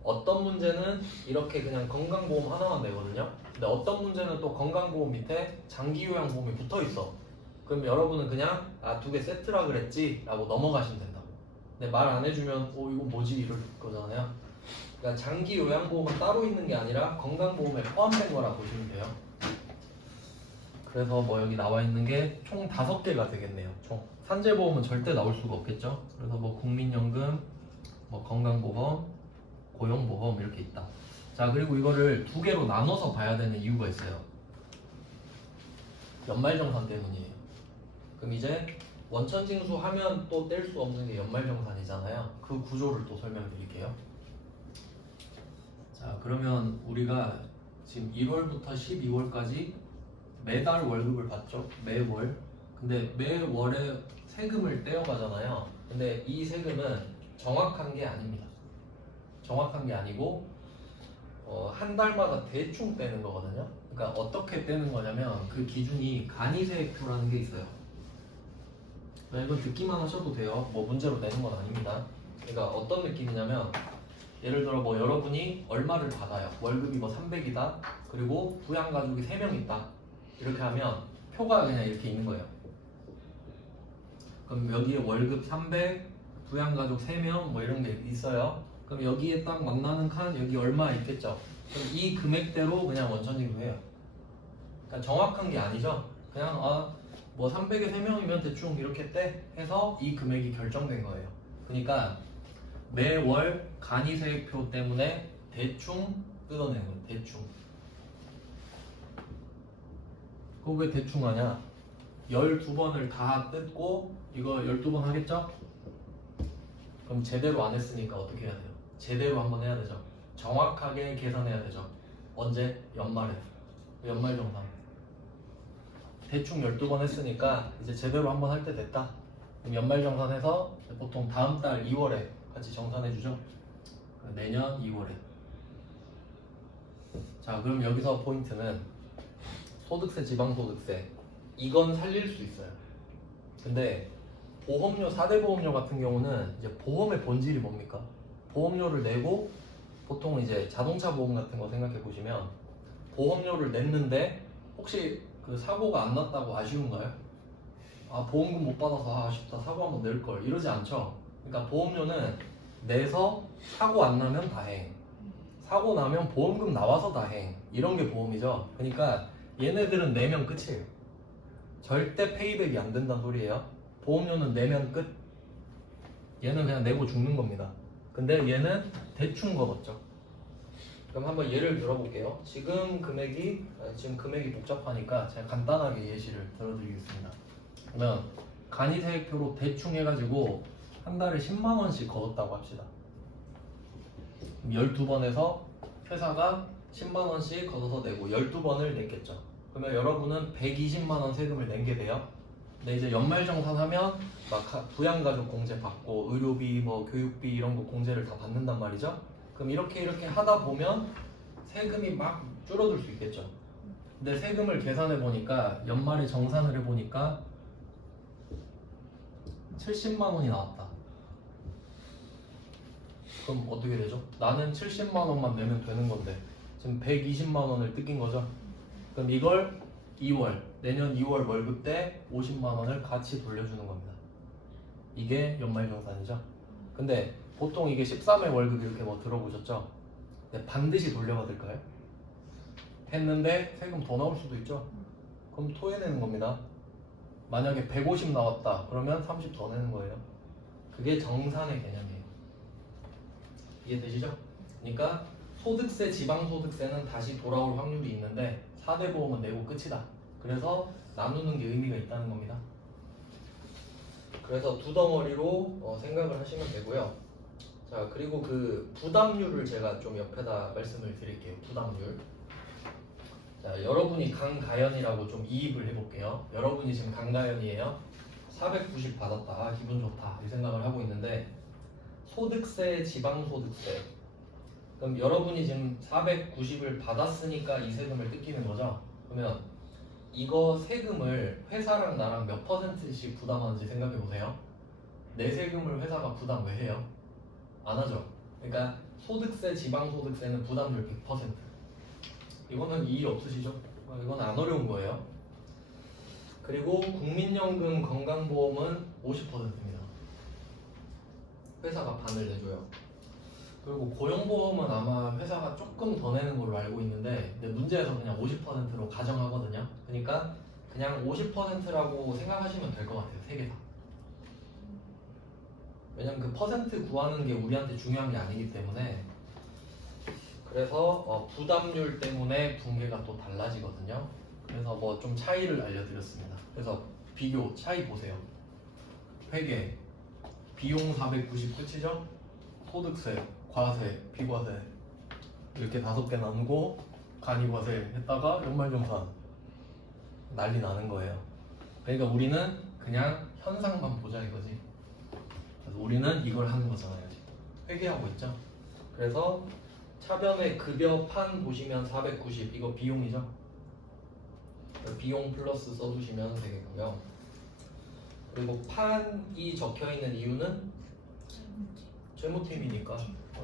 어떤 문제는 이렇게 그냥 건강보험 하나만 내거든요. 근데 어떤 문제는 또 건강보험 밑에 장기요양보험이 붙어있어. 그럼 여러분은 그냥 2개 세트라 그랬지 라고 넘어가시면 된다고. 근데 말 안 해주면 이거 뭐지 이럴 거잖아요. 그러니까 장기요양보험은 따로 있는 게 아니라 건강보험에 포함된 거라 보시면 돼요. 그래서 뭐 여기 나와 있는 게 총 5개가 되겠네요. 총 산재보험은 절대 나올 수가 없겠죠. 그래서 뭐 국민연금, 뭐 건강보험, 고용보험 이렇게 있다. 자, 그리고 이거를 2개로 나눠서 봐야 되는 이유가 있어요. 연말정산 때문이에요. 그럼 이제 원천징수 하면 또 뗄 수 없는 게 연말정산이잖아요. 그 구조를 또 설명드릴게요. 자, 그러면 우리가 지금 1월부터 12월까지 매달 월급을 받죠. 매월. 근데 매월에 세금을 떼어가잖아요. 근데 이 세금은 정확한 게 아닙니다. 정확한 게 아니고 한 달마다 대충 떼는 거거든요. 그러니까 어떻게 떼는 거냐면 그 기준이 간이세액표라는 게 있어요. 이건 듣기만 하셔도 돼요. 뭐 문제로 내는 건 아닙니다. 그러니까 어떤 느낌이냐면 예를 들어 뭐 여러분이 얼마를 받아요. 월급이 뭐 300이다. 그리고 부양가족이 3명 있다. 이렇게 하면 표가 그냥 이렇게 있는 거예요. 그럼 여기에 월급 300, 부양가족 3명 뭐 이런 게 있어요. 그럼 여기에 딱 만나는 칸 여기 얼마 있겠죠. 그럼 이 금액대로 그냥 원천징수해요. 그러니까 정확한 게 아니죠. 그냥 뭐 300에 3명이면 대충 이렇게 떼 해서 이 금액이 결정된 거예요. 그러니까 매월 간이세액표 때문에 대충 뜯어내는 거예요. 대충. 그거 왜 대충 하냐? 12번을 다 뜯고 이거 12번 하겠죠? 그럼 제대로 안 했으니까 어떻게 해야 돼요? 제대로 한번 해야 되죠. 정확하게 계산해야 되죠. 언제? 연말에. 연말정산. 대충 12번 했으니까 이제 제대로 한번 할 때 됐다. 그럼 연말정산해서 보통 다음 달 2월에 같이 정산해주죠. 내년 2월에. 자, 그럼 여기서 포인트는 소득세, 지방소득세 이건 살릴 수 있어요. 근데 보험료, 4대 보험료 같은 경우는 이제 보험의 본질이 뭡니까? 보험료를 내고 보통 이제 자동차 보험 같은 거 생각해 보시면 보험료를 냈는데 혹시 그 사고가 안 났다고 아쉬운가요? 보험금 못 받아서 아쉽다, 사고 한번 낼 걸 이러지 않죠. 그러니까 보험료는 내서 사고 안 나면 다행, 사고 나면 보험금 나와서 다행, 이런 게 보험이죠. 그러니까 얘네들은 내면 끝이에요. 절대 페이백이 안 된다는 소리예요. 보험료는 내면 끝. 얘는 그냥 내고 죽는 겁니다. 근데 얘는 대충 걷었죠. 그럼 한번 예를 들어볼게요. 지금 금액이 복잡하니까 제가 간단하게 예시를 들어드리겠습니다. 그러면 간이세액표로 대충 해가지고 한 달에 10만 원씩 걷었다고 합시다. 12번에서 회사가 10만 원씩 걷어서 내고 12번을 냈겠죠. 그러면 여러분은 120만 원 세금을 낸 게 돼요. 근데 이제 연말정산하면 막 부양가족 공제 받고 의료비, 뭐 교육비 이런 거 공제를 다 받는단 말이죠. 그럼 이렇게 하다 보면 세금이 막 줄어들 수 있겠죠. 근데 세금을 계산해 보니까 연말에 정산을 해 보니까 70만 원이 나왔다. 그럼 어떻게 되죠? 나는 70만 원만 내면 되는 건데 지금 120만 원을 뜯긴 거죠. 그럼 이걸 2월, 내년 2월 월급 때 50만 원을 같이 돌려주는 겁니다. 이게 연말정산이죠. 근데 보통 이게 13회 월급 이렇게 뭐 들어보셨죠? 근데 반드시 돌려받을까요? 했는데 세금 더 나올 수도 있죠. 그럼 토해내는 겁니다. 만약에 150 나왔다 그러면 30 더 내는 거예요. 그게 정산의 개념이에요. 이해되시죠? 그러니까 소득세, 지방소득세는 다시 돌아올 확률이 있는데 4대 보험은 내고 끝이다. 그래서 나누는 게 의미가 있다는 겁니다. 그래서 두 덩어리로 생각을 하시면 되고요. 자, 그리고 그 부담률을 제가 좀 옆에다 말씀을 드릴게요. 부담률. 자, 여러분이 강가연이라고 좀 이입을 해볼게요. 여러분이 지금 강가연이에요. 490 받았다. 아, 기분 좋다. 이 생각을 하고 있는데 소득세, 지방소득세. 그럼 여러분이 지금 490을 받았으니까 이 세금을 뜯기는 거죠. 그러면 이거 세금을 회사랑 나랑 몇 퍼센트씩 부담하는지 생각해 보세요. 내 세금을 회사가 부담 왜 해요? 안 하죠. 그러니까 소득세, 지방소득세는 부담률 100%. 이거는 이의 없으시죠? 이건 안 어려운 거예요. 그리고 국민연금, 건강보험은 50%입니다. 회사가 반을 내줘요. 그리고 고용보험은 아마 회사가 조금 더 내는 걸로 알고 있는데 근데 문제에서 그냥 50%로 가정하거든요. 그러니까 그냥 50%라고 생각하시면 될 것 같아요. 세 개 다. 왜냐면 그 퍼센트 구하는 게 우리한테 중요한 게 아니기 때문에. 그래서 부담률 때문에 붕괴가 또 달라지거든요. 그래서 뭐 좀 차이를 알려드렸습니다. 그래서 비교 차이 보세요. 회계 비용 490 끝이죠? 소득세, 과세, 비과세 이렇게 5개 나누고 간이과세 했다가 연말정산 난리 나는 거예요. 그러니까 우리는 그냥 현상만 보자 이거지. 그래서 우리는 이걸 하는 거잖아요. 지금 회계하고 있죠. 그래서 차변에 급여판 보시면 490 이거 비용이죠. 비용 플러스 써주시면 되겠고요. 그리고 판이 적혀있는 이유는 재무팀이니까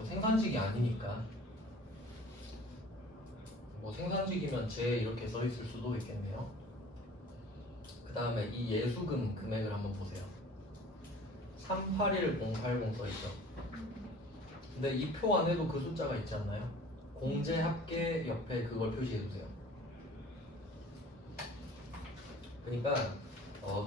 생산직이 아니니까. 뭐 생산직이면 제 이렇게 써있을 수도 있겠네요. 그 다음에 이 예수금 금액을 한번 보세요. 381080 써있죠. 근데 이 표 안에도 그 숫자가 있지 않나요? 공제 합계 옆에 그걸 표시해주세요. 그러니까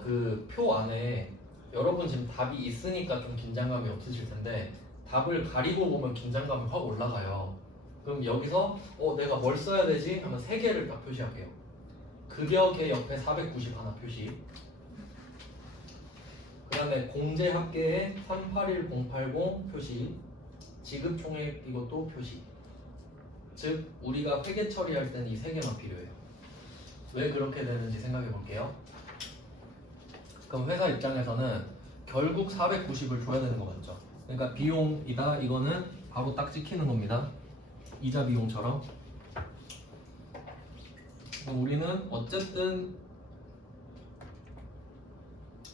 그 표 안에 여러분 지금 답이 있으니까 좀 긴장감이 없으실 텐데 답을 가리고 보면 긴장감이 확 올라가요. 그럼 여기서 내가 뭘 써야 되지? 하면 3개를 딱 표시할게요. 급여계 옆에 490 하나 표시. 그 다음에 공제 합계에 381080 표시. 지급 총액 이것도 표시. 즉 우리가 회계 처리할 때는 이 3개만 필요해요. 왜 그렇게 되는지 생각해 볼게요. 그럼 회사 입장에서는 결국 490을 줘야 되는 거 맞죠? 그러니까 비용이다 이거는 바로 딱 찍히는 겁니다. 이자 비용처럼. 그럼 우리는 어쨌든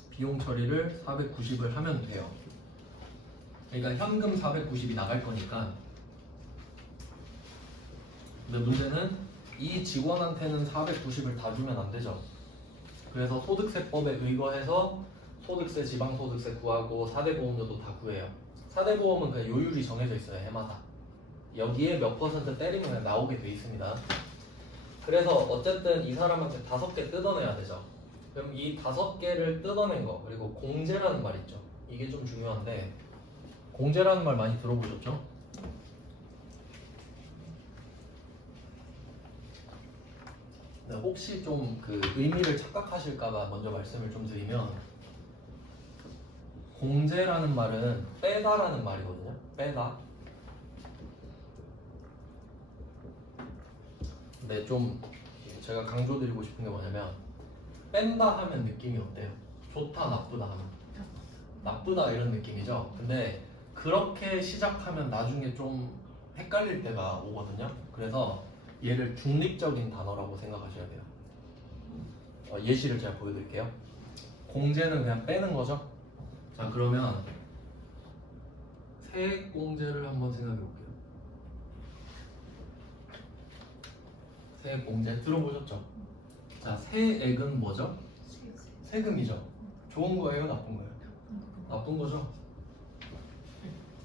비용 처리를 490을 하면 돼요. 그러니까 현금 490이 나갈 거니까. 근데 문제는 이 직원한테는 490을 다 주면 안 되죠. 그래서 소득세법에 의거해서 소득세, 지방소득세 구하고 4대 보험료도 다 구해요. 4대 보험은 그냥 요율이 정해져 있어요. 해마다. 여기에 몇 퍼센트 때리면 그냥 나오게 돼 있습니다. 그래서 어쨌든 이 사람한테 5개 뜯어내야 되죠. 그럼 이 5개를 뜯어낸 거 그리고 공제라는 말 있죠. 이게 좀 중요한데 공제라는 말 많이 들어보셨죠? 네, 혹시 좀 그 의미를 착각하실까봐 먼저 말씀을 좀 드리면 공제라는 말은 빼다라는 말이거든요. 빼다. 근데 좀 제가 강조드리고 싶은 게 뭐냐면 뺀다 하면 느낌이 어때요? 좋다 나쁘다 하면 나쁘다 이런 느낌이죠. 근데 그렇게 시작하면 나중에 좀 헷갈릴 때가 오거든요. 그래서 얘를 중립적인 단어라고 생각하셔야 돼요. 예시를 제가 보여드릴게요. 공제는 그냥 빼는 거죠. 자 그러면 세액 공제를 한번 생각해 볼게요. 세액 공제 들어보셨죠? 자 세액은 뭐죠? 세금이죠. 좋은 거예요, 나쁜 거예요? 나쁜 거죠.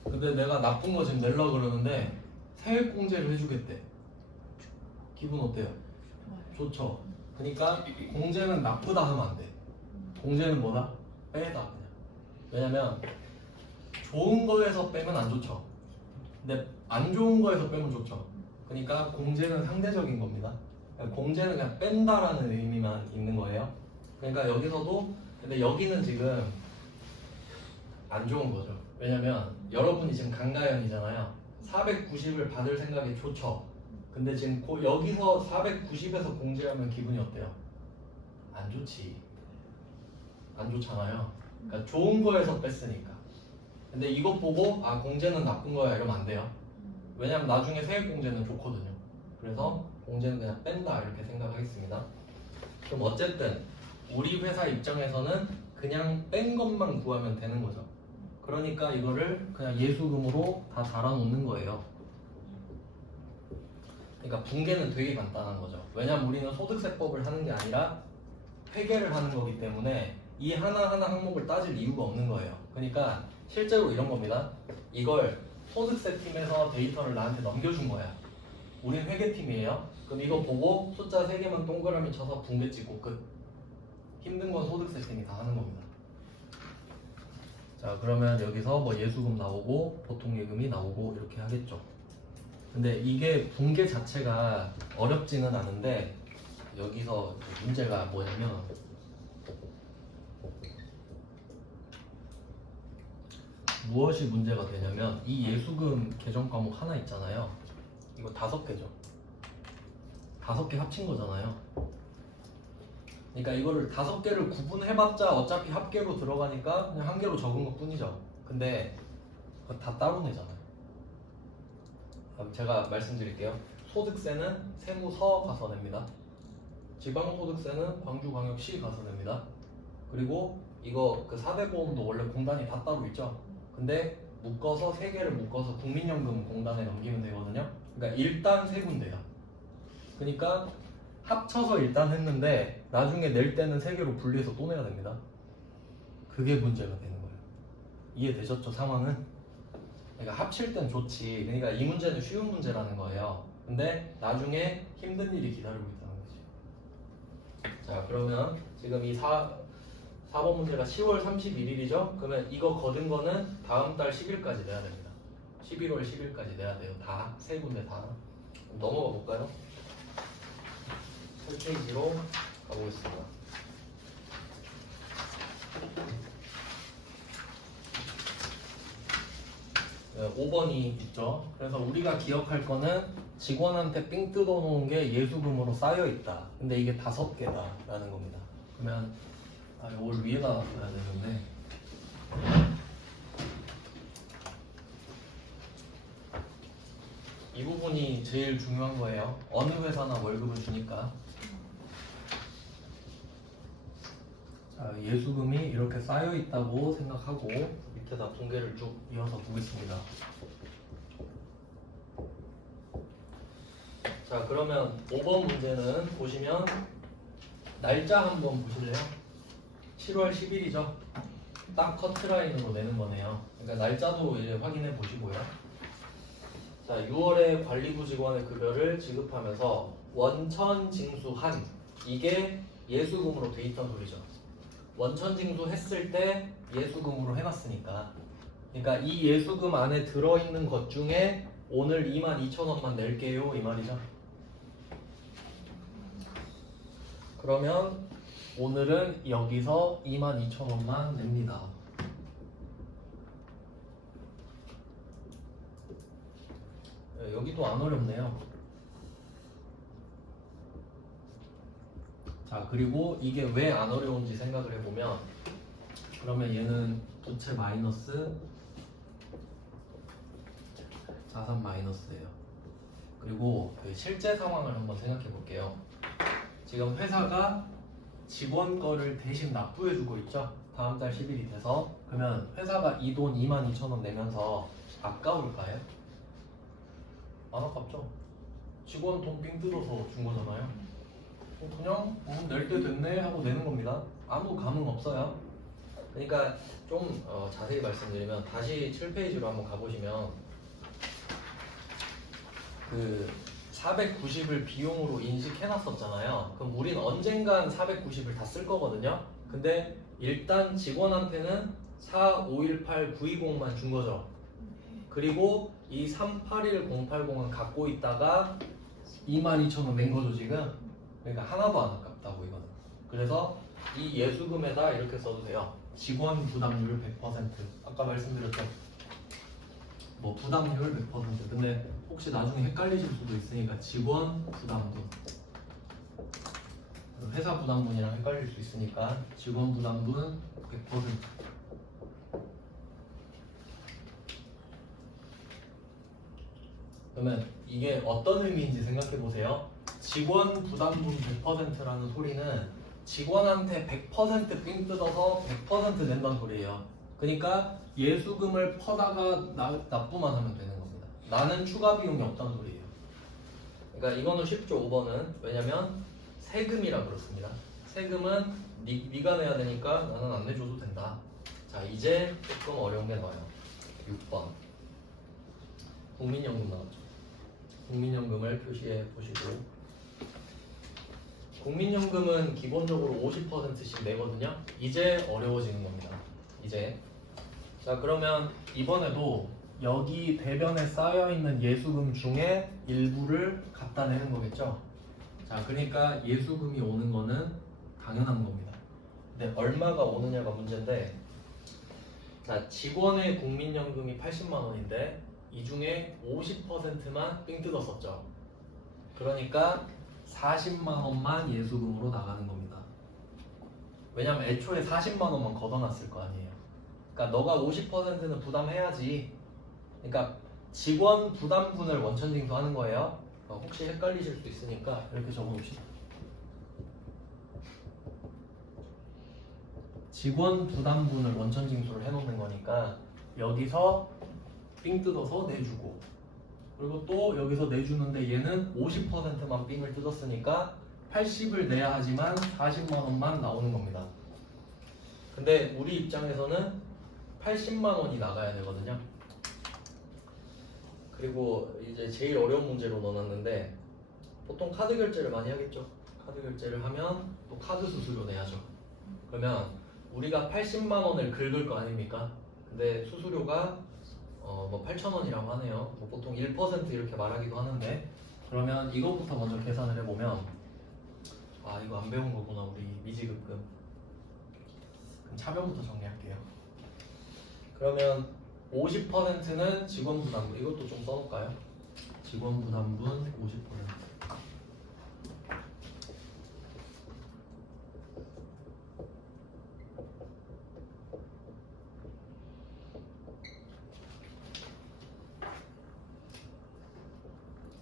근데 내가 나쁜 거 지금 내려고 그러는데 세액 공제를 해주겠대. 기분 어때요? 좋죠. 그러니까 공제는 나쁘다 하면 안 돼. 공제는 뭐다? 빼다 그냥. 왜냐면 좋은 거에서 빼면 안 좋죠. 근데 안 좋은 거에서 빼면 좋죠. 그러니까 공제는 상대적인 겁니다. 그러니까 공제는 그냥 뺀다라는 의미만 있는 거예요. 그러니까 여기서도 근데 여기는 지금 안 좋은 거죠. 왜냐면 여러분이 지금 강가연이잖아요. 490을 받을 생각이 좋죠. 근데 지금 여기서 490에서 공제하면 기분이 어때요? 안 좋지. 안 좋잖아요. 그러니까 좋은 거에서 뺐으니까. 근데 이것 보고 아 공제는 나쁜 거야 이러면 안 돼요. 왜냐면 나중에 세액 공제는 좋거든요. 그래서 공제는 그냥 뺀다 이렇게 생각하겠습니다. 그럼 어쨌든 우리 회사 입장에서는 그냥 뺀 것만 구하면 되는 거죠. 그러니까 이거를 그냥 예수금으로 다 달아놓는 거예요. 그러니까 붕괴는 되게 간단한 거죠. 왜냐면 우리는 소득세법을 하는 게 아니라 회계를 하는 거기 때문에 이 하나하나 항목을 따질 이유가 없는 거예요. 그러니까 실제로 이런 겁니다. 이걸 소득세 팀에서 데이터를 나한테 넘겨준 거야. 우린 회계팀이에요. 그럼 이거 보고 숫자 3개만 동그라미 쳐서 붕괴 찍고 끝. 힘든 건 소득세 팀이 다 하는 겁니다. 자 그러면 여기서 뭐 예수금 나오고 보통예금이 나오고 이렇게 하겠죠. 근데 이게 붕괴 자체가 어렵지는 않은데 여기서 문제가 뭐냐면 무엇이 문제가 되냐면 이 예수금 계정 과목 하나 있잖아요. 이거 5개죠. 5개 합친 거잖아요. 그러니까 이거를 5개를 구분해봤자 어차피 합계로 들어가니까 그냥 한 개로 적은 것 뿐이죠. 근데 그거 다 따로 내잖아요. 그럼 제가 말씀드릴게요. 소득세는 세무서 가서 냅니다. 지방소득세는 광주광역시 가서 냅니다. 그리고 이거 그 4대 보험도 원래 공단이 다 따로 있죠. 근데 묶어서 3개를 묶어서 국민연금 공단에 넘기면 되거든요. 그러니까 일단 3군데야. 그러니까 합쳐서 일단 했는데 나중에 낼 때는 3개로 분리해서 또 내야 됩니다. 그게 문제가 되는 거예요. 이해되셨죠, 상황은? 그러니까 합칠 땐 좋지. 그러니까 이 문제는 쉬운 문제라는 거예요. 근데 나중에 힘든 일이 기다리고 있다는 거지. 자 그러면 지금 이 4번 문제가 10월 31일이죠? 그러면 이거 거둔 거는 다음 달 10일까지 내야 됩니다. 11월 10일까지 내야 돼요. 다, 3군데 다. 넘어가 볼까요? 8페이지로 가보겠습니다. 5번이 있죠. 그래서 우리가 기억할 거는 직원한테 삥 뜯어 놓은 게 예수금으로 쌓여 있다. 근데 이게 5개다 라는 겁니다. 그러면 이걸 위에다 놔야 되는데 이 부분이 제일 중요한 거예요. 어느 회사나 월급을 주니까. 자, 예수금이 이렇게 쌓여 있다고 생각하고 밑에다 붕괴를 쭉 이어서 보겠습니다. 자, 그러면 5번 문제는 보시면 날짜 한번 보실래요? 7월 10일이죠. 딱 커트라인으로 내는 거네요. 그러니까 날짜도 이제 확인해 보시고요. 자, 6월에 관리부 직원의 급여를 지급하면서 원천 징수한 이게 예수금으로 돼 있던 소리죠. 원천징수 했을 때 예수금으로 해놨으니까. 그러니까 이 예수금 안에 들어있는 것 중에 오늘 22,000원만 낼게요 이 말이죠. 그러면 오늘은 여기서 22,000원만 냅니다. 여기도 안 어렵네요. 자, 그리고 이게 왜 안 어려운지 생각을 해보면, 그러면 얘는 부채 마이너스 자산 마이너스예요. 그리고 그 실제 상황을 한번 생각해 볼게요. 지금 회사가 직원 거를 대신 납부해주고 있죠. 다음 달 10일이 돼서. 그러면 회사가 이 돈 22,000원 내면서 아까울까요? 안 아깝죠? 직원 돈 삥 뜯어서 준 거잖아요. 그냥 낼 때 됐네 하고 내는 겁니다. 아무 감흥 없어요. 그러니까 좀 자세히 말씀드리면 다시 7페이지로 한번 가보시면 그 490을 비용으로 인식해놨었잖아요. 그럼 우린 언젠간 490을 다 쓸 거거든요. 근데 일단 직원한테는 4518920만 준 거죠. 그리고 이 381080은 갖고 있다가 22,000원 낸 거죠 지금. 그러니까 하나도 안 아깝다고 이거는. 그래서 이 예수금에다 이렇게 써도 돼요. 직원 부담률 100%. 아까 말씀드렸죠. 뭐 부담률 100%. 근데 혹시 나중에 헷갈리실 수도 있으니까 직원 부담분. 회사 부담분이랑 헷갈릴 수 있으니까 직원 부담분 100%. 그러면 이게 어떤 의미인지 생각해 보세요. 직원 부담분 100%라는 소리는 직원한테 100%삥 뜯어서 100% 낸다는 소리예요. 그러니까 예수금을 퍼다가 납부만 하면 되는 겁니다. 나는 추가 비용이 없다는 소리예요. 그러니까 이거는 쉽죠. 5번은. 왜냐면 세금이라 그렇습니다. 세금은 네가 내야 되니까 나는 안 내줘도 된다. 자, 이제 조금 어려운 게 나와요. 6번. 국민연금 나왔죠. 국민연금을 표시해 보시고, 국민연금은 기본적으로 50%씩 내거든요. 이제 어려워지는 겁니다. 이제. 자, 그러면 이번에도 여기 대변에 쌓여있는 예수금 중에 일부를 갖다 내는 거겠죠. 자, 그러니까 예수금이 오는 거는 당연한 겁니다. 근데 얼마가 오느냐가 문제인데, 자, 직원의 국민연금이 80만 원인데 이 중에 50%만 삥 뜯었었죠. 그러니까 40만 원만 예수금으로 나가는 겁니다. 왜냐면 애초에 40만 원만 걷어놨을 거 아니에요. 그러니까 너가 50%는 부담해야지. 그러니까 직원 부담분을 원천징수하는 거예요. 혹시 헷갈리실 수 있으니까 이렇게 적어봅시다. 직원 부담분을 원천징수를 해놓는 거니까 여기서 삥 뜯어서 내주고, 그리고 또 여기서 내주는데 얘는 50%만 삥을 뜯었으니까 80을 내야 하지만 40만 원만 나오는 겁니다. 근데 우리 입장에서는 80만 원이 나가야 되거든요. 그리고 이제 제일 어려운 문제로 넣어놨는데, 보통 카드 결제를 많이 하겠죠. 카드 결제를 하면 또 카드 수수료 내야죠. 그러면 우리가 80만 원을 긁을 거 아닙니까? 근데 수수료가 뭐 8,000원이라고 하네요. 뭐 보통 1% 이렇게 말하기도 하는데, 그러면 이것부터 먼저 계산을 해보면, 아 이거 안 배운 거구나 우리 미지급금. 그럼 차변부터 정리할게요. 그러면 50%는 직원 부담분. 이것도 좀 써놓을까요? 직원 부담분 50%.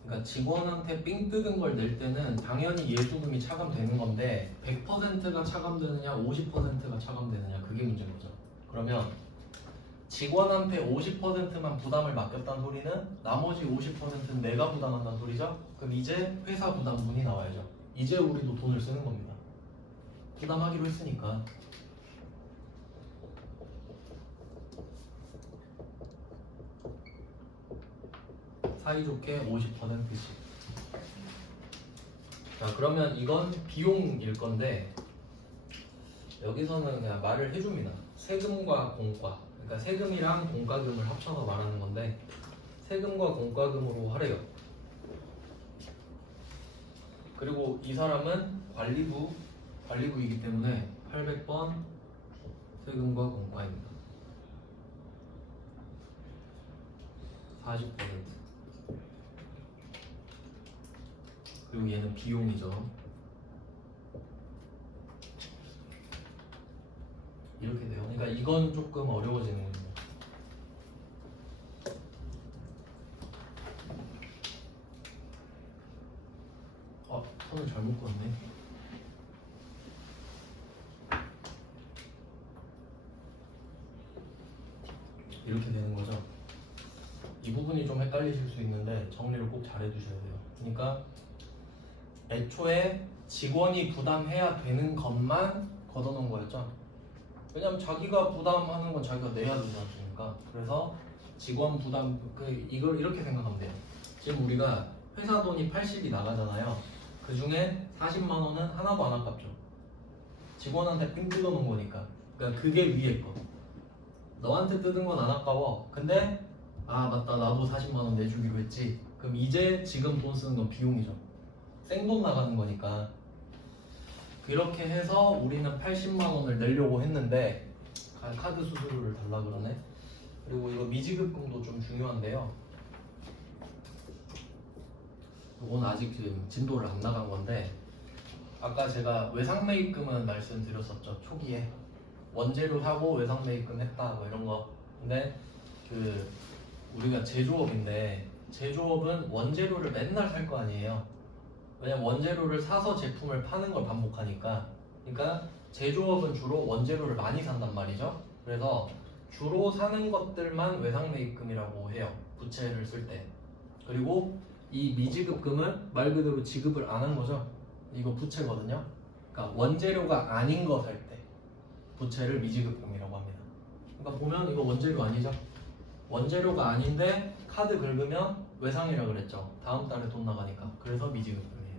그러니까 직원한테 삥 뜯은 걸 낼 때는 당연히 예수금이 차감되는 건데 100%가 차감되느냐 50%가 차감되느냐 그게 문제인 거죠. 그러면 직원한테 50%만 부담을 맡겼다는 소리는 나머지 50%는 내가 부담한다는 소리죠. 그럼 이제 회사 부담분이 나와야죠. 이제 우리도 돈을 쓰는 겁니다. 부담하기로 했으니까. 사이좋게 50%씩. 자, 그러면 이건 비용일 건데 여기서는 그냥 말을 해줍니다. 세금과 공과, 그러니까 세금이랑 공과금을 합쳐서 말하는 건데 세금과 공과금으로 하래요. 그리고 이 사람은 관리부이기 때문에 800번 세금과 공과입니다. 40%. 그리고 얘는 비용이죠. 이렇게 돼요. 그러니까 이건 조금 어려워지는 거예요. 선을 잘못 그었네. 이렇게 되는 거죠. 이 부분이 좀 헷갈리실 수 있는데 정리를 꼭 잘 해두셔야 돼요. 그러니까 애초에 직원이 부담해야 되는 것만 걷어놓은 거였죠. 왜냐면 자기가 부담하는 건 자기가 내야 되지 않습니까? 그래서 직원 부담, 이걸 이렇게 생각하면 돼요. 지금 우리가 회사 돈이 80이 나가잖아요. 그 중에 40만 원은 하나도 안 아깝죠. 직원한테 삥 뜯어놓은 거니까. 그러니까 그게 위에 거. 너한테 뜯은 건 안 아까워. 근데 맞다, 나도 40만 원 내주기로 했지. 그럼 이제 지금 돈 쓰는 건 비용이죠. 생돈 나가는 거니까. 그렇게 해서 우리는 80만 원을 내려고 했는데 카드 수수료를 달라 그러네. 그리고 이거 미지급금도 좀 중요한데요. 이건 아직 지금 진도를 안 나간 건데 아까 제가 외상매입금은 말씀드렸었죠. 초기에 원재료 사고 외상매입금 했다 뭐 이런 거. 근데 우리가 제조업인데 제조업은 원재료를 맨날 살 거 아니에요. 왜냐면 원재료를 사서 제품을 파는 걸 반복하니까. 그러니까 제조업은 주로 원재료를 많이 산단 말이죠. 그래서 주로 사는 것들만 외상매입금이라고 해요. 부채를 쓸 때. 그리고 이 미지급금은 말 그대로 지급을 안 한 거죠. 이거 부채거든요. 그러니까 원재료가 아닌 거 살 때 부채를 미지급금이라고 합니다. 그러니까 보면 이거 원재료 아니죠. 원재료가 아닌데 카드 긁으면 외상이라 그랬죠. 다음 달에 돈 나가니까. 그래서 미지급금이에요.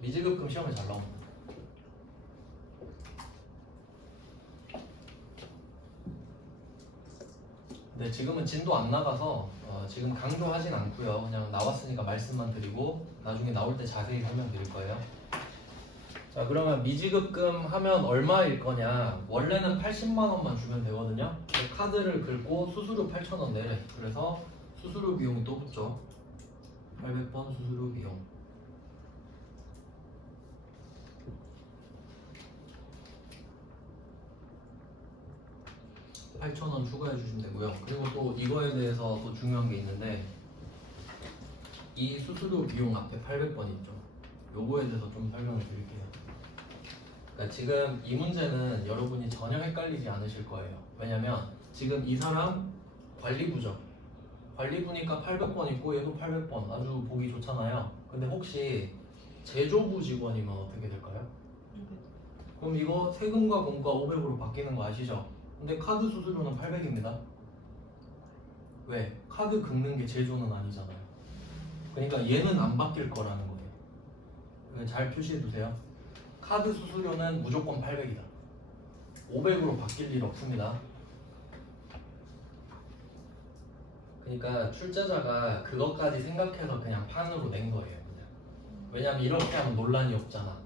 미지급금 시험에 잘 나옵니다. 네, 지금은 진도 안 나가서 지금 강조하진 않고요. 그냥 나왔으니까 말씀만 드리고 나중에 나올 때 자세히 설명드릴 거예요. 자, 그러면 미지급금 하면 얼마일 거냐? 원래는 80만 원만 주면 되거든요. 카드를 긁고 수수료 8,000원 내래. 그래서 수수료 비용이 또 붙죠. 800번 수수료 비용. 8,000원 추가해 주시면 되고요. 그리고 또 이거에 대해서 또 중요한 게 있는데 이 수수료 비용 앞에 800번 있죠. 요거에 대해서 좀 설명을 드릴게요. 그러니까 지금 이 문제는 여러분이 전혀 헷갈리지 않으실 거예요. 왜냐면 지금 이 사람 관리부죠. 관리부니까 800번 있고 얘도 800번. 아주 보기 좋잖아요. 근데 혹시 제조부 직원이면 어떻게 될까요? 그럼 이거 세금과 공과 500으로 바뀌는 거 아시죠? 근데 카드 수수료는 800입니다. 왜? 카드 긁는 게 제조는 아니잖아요. 그러니까 얘는 안 바뀔 거라는 거예요. 잘 표시해 두세요. 카드 수수료는 무조건 800이다. 500으로 바뀔 일 없습니다. 그러니까 출제자가 그것까지 생각해서 그냥 판으로 낸 거예요. 그냥. 왜냐면 이렇게 하면 논란이 없잖아.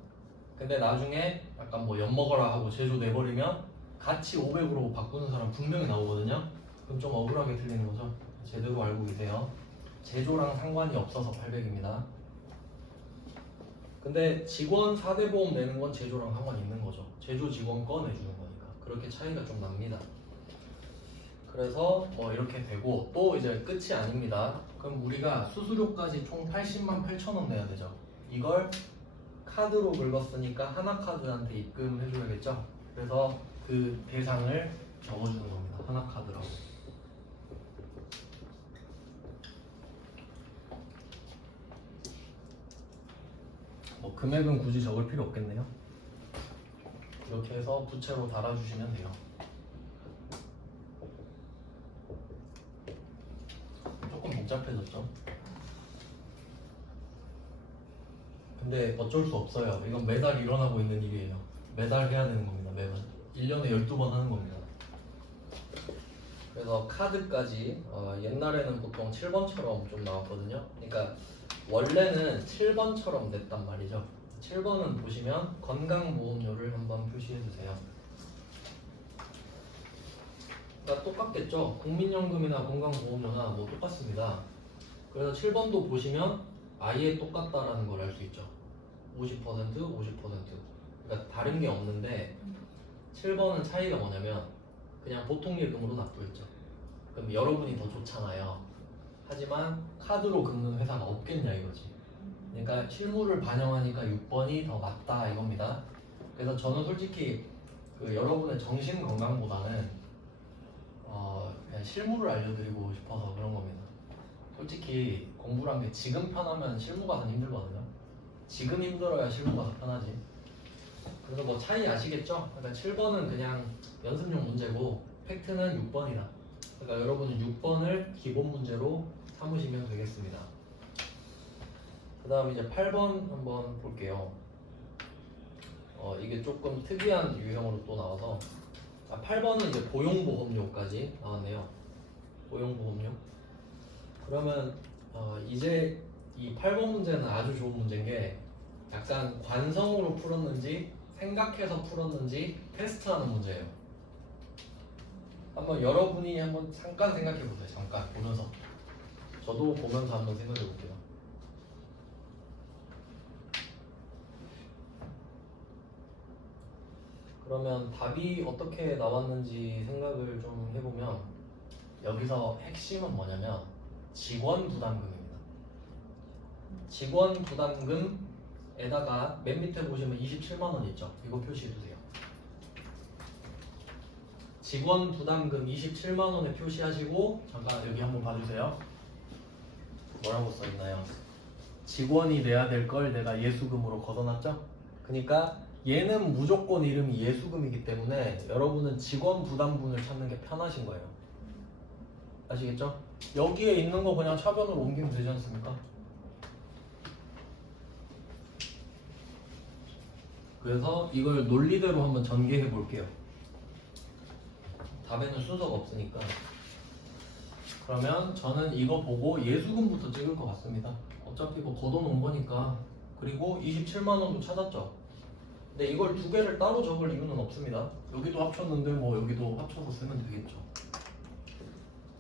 근데 나중에 약간 뭐 엿먹어라 하고 제조 내버리면 같이 500으로 바꾸는 사람 분명히 나오거든요. 그럼 좀 억울하게 틀리는 거죠. 제대로 알고 계세요. 제조랑 상관이 없어서 800입니다. 근데 직원 4대 보험 내는 건 제조랑 상관이 있는 거죠. 제조 직원 거 내주는 거니까. 그렇게 차이가 좀 납니다. 그래서 이렇게 되고 또 이제 끝이 아닙니다. 그럼 우리가 수수료까지 총 80만 8천 원 내야 되죠. 이걸 카드로 긁었으니까 하나카드한테 입금해줘야겠죠. 그래서 그 대상을 적어주는 겁니다. 하나카드라고. 금액은 굳이 적을 필요 없겠네요. 이렇게 해서 부채로 달아주시면 돼요. 조금 복잡해졌죠. 근데 근데 어쩔 수 없어요. 이건 매달 일어나고 있는 일이에요. 매달 해야 되는 겁니다. 매번 1년에 12번 하는 겁니다. 그래서 카드까지 옛날에는 보통 7번처럼 좀 나왔거든요. 그러니까 원래는 7번처럼 냈단 말이죠. 7번은 보시면 건강보험료를 한번 표시해주세요. 그러니까 똑같겠죠. 국민연금이나 건강보험료나 뭐 똑같습니다. 그래서 7번도 보시면 아예 똑같다라는 걸 알 수 있죠. 50%, 50%. 그러니까 다른 게 없는데 7번은 차이가 뭐냐면 그냥 보통 예금으로 납부했죠. 그럼 여러분이 더 좋잖아요. 하지만 카드로 긁는 회사가 없겠냐 이거지. 그러니까 실물을 반영하니까 6번이 더 맞다 이겁니다. 그래서 저는 솔직히 여러분의 정신 건강보다는 그냥 실물을 알려드리고 싶어서 그런 겁니다. 솔직히 공부란 게 지금 편하면 실무 가서는 힘들거든요. 지금 힘들어야 실무 가서 편하지. 그래서 뭐 차이 아시겠죠? 그러니까 7번은 그냥 연습용 문제고 팩트는 6번이다. 그러니까 여러분은 6번을 기본 문제로 삼으시면 되겠습니다. 그 다음 이제 8번 한번 볼게요. 이게 조금 특이한 유형으로 또 나와서 8번은 이제 고용보험료까지 나왔네요. 고용보험료. 그러면 이제 이 8번 문제는 아주 좋은 문제인 게 약간 관성으로 풀었는지 생각해서 풀었는지 테스트하는 문제예요. 한번 여러분이 한번 잠깐 생각해 보세요. 잠깐 보면서 저도 보면서 한번 생각해 볼게요. 그러면 답이 어떻게 나왔는지 생각을 좀 해보면 여기서 핵심은 뭐냐면 직원 부담금입니다. 직원 부담금에다가 맨 밑에 보시면 27만 원 있죠? 이거 표시해주세요. 직원 부담금 27만 원에 표시하시고 잠깐 여기 한번 봐주세요. 뭐라고 써있나요? 직원이 내야 될 걸 내가 예수금으로 걷어놨죠? 그러니까 얘는 무조건 이름이 예수금이기 때문에 여러분은 직원 부담분을 찾는 게 편하신 거예요. 아시겠죠? 여기에 있는 거 그냥 차변으로 옮기면 되지 않습니까? 그래서 이걸 논리대로 한번 전개해 볼게요. 답에는 순서가 없으니까. 그러면 저는 이거 보고 예수금부터 찍을 것 같습니다. 어차피 이거 걷어놓은 거니까. 그리고 27만 원도 찾았죠. 근데 이걸 두 개를 따로 적을 이유는 없습니다. 여기도 합쳤는데 뭐 여기도 합쳐서 쓰면 되겠죠.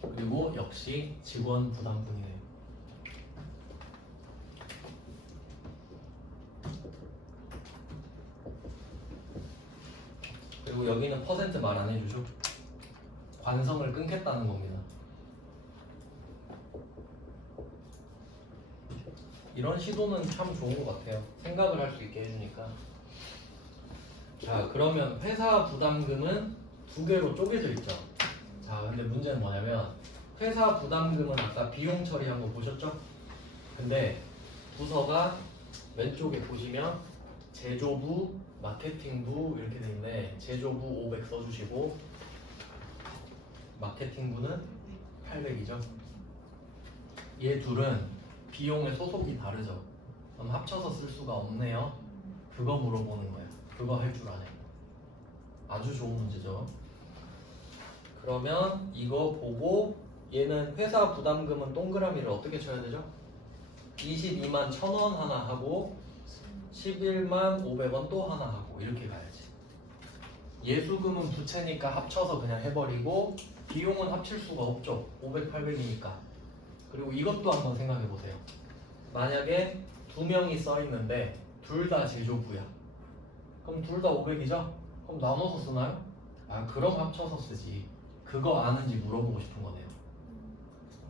그리고 역시 직원 부담분이네요. 그리고 여기는 퍼센트 말 안 해주죠. 관성을 끊겠다는 겁니다. 이런 시도는 참 좋은 것 같아요. 생각을 할 수 있게 해주니까. 자, 그러면 회사 부담금은 두 개로 쪼개져 있죠. 자, 근데 문제는 뭐냐면 회사 부담금은 아까 비용 처리한 거 보셨죠? 근데 부서가 왼쪽에 보시면 제조부, 마케팅부 이렇게 돼 있는데 제조부 500 써주시고 마케팅부는 800이죠. 얘 둘은 비용의 소속이 다르죠. 그럼 합쳐서 쓸 수가 없네요. 그거 물어보는 거예요. 그거 할 줄 아네. 아주 좋은 문제죠. 그러면 이거 보고 얘는 회사 부담금은 동그라미를 어떻게 쳐야 되죠? 22만 1,000원 하나 하고 11만 500원 또 하나 하고 이렇게 가야지. 예수금은 부채니까 합쳐서 그냥 해버리고 비용은 합칠 수가 없죠. 500, 800이니까. 그리고 이것도 한번 생각해 보세요. 만약에 두 명이 써 있는데 둘 다 제조부야. 그럼 둘 다 500이죠? 그럼 나눠서 쓰나요? 아, 그럼 합쳐서 쓰지. 그거 아는지 물어보고 싶은 거네요.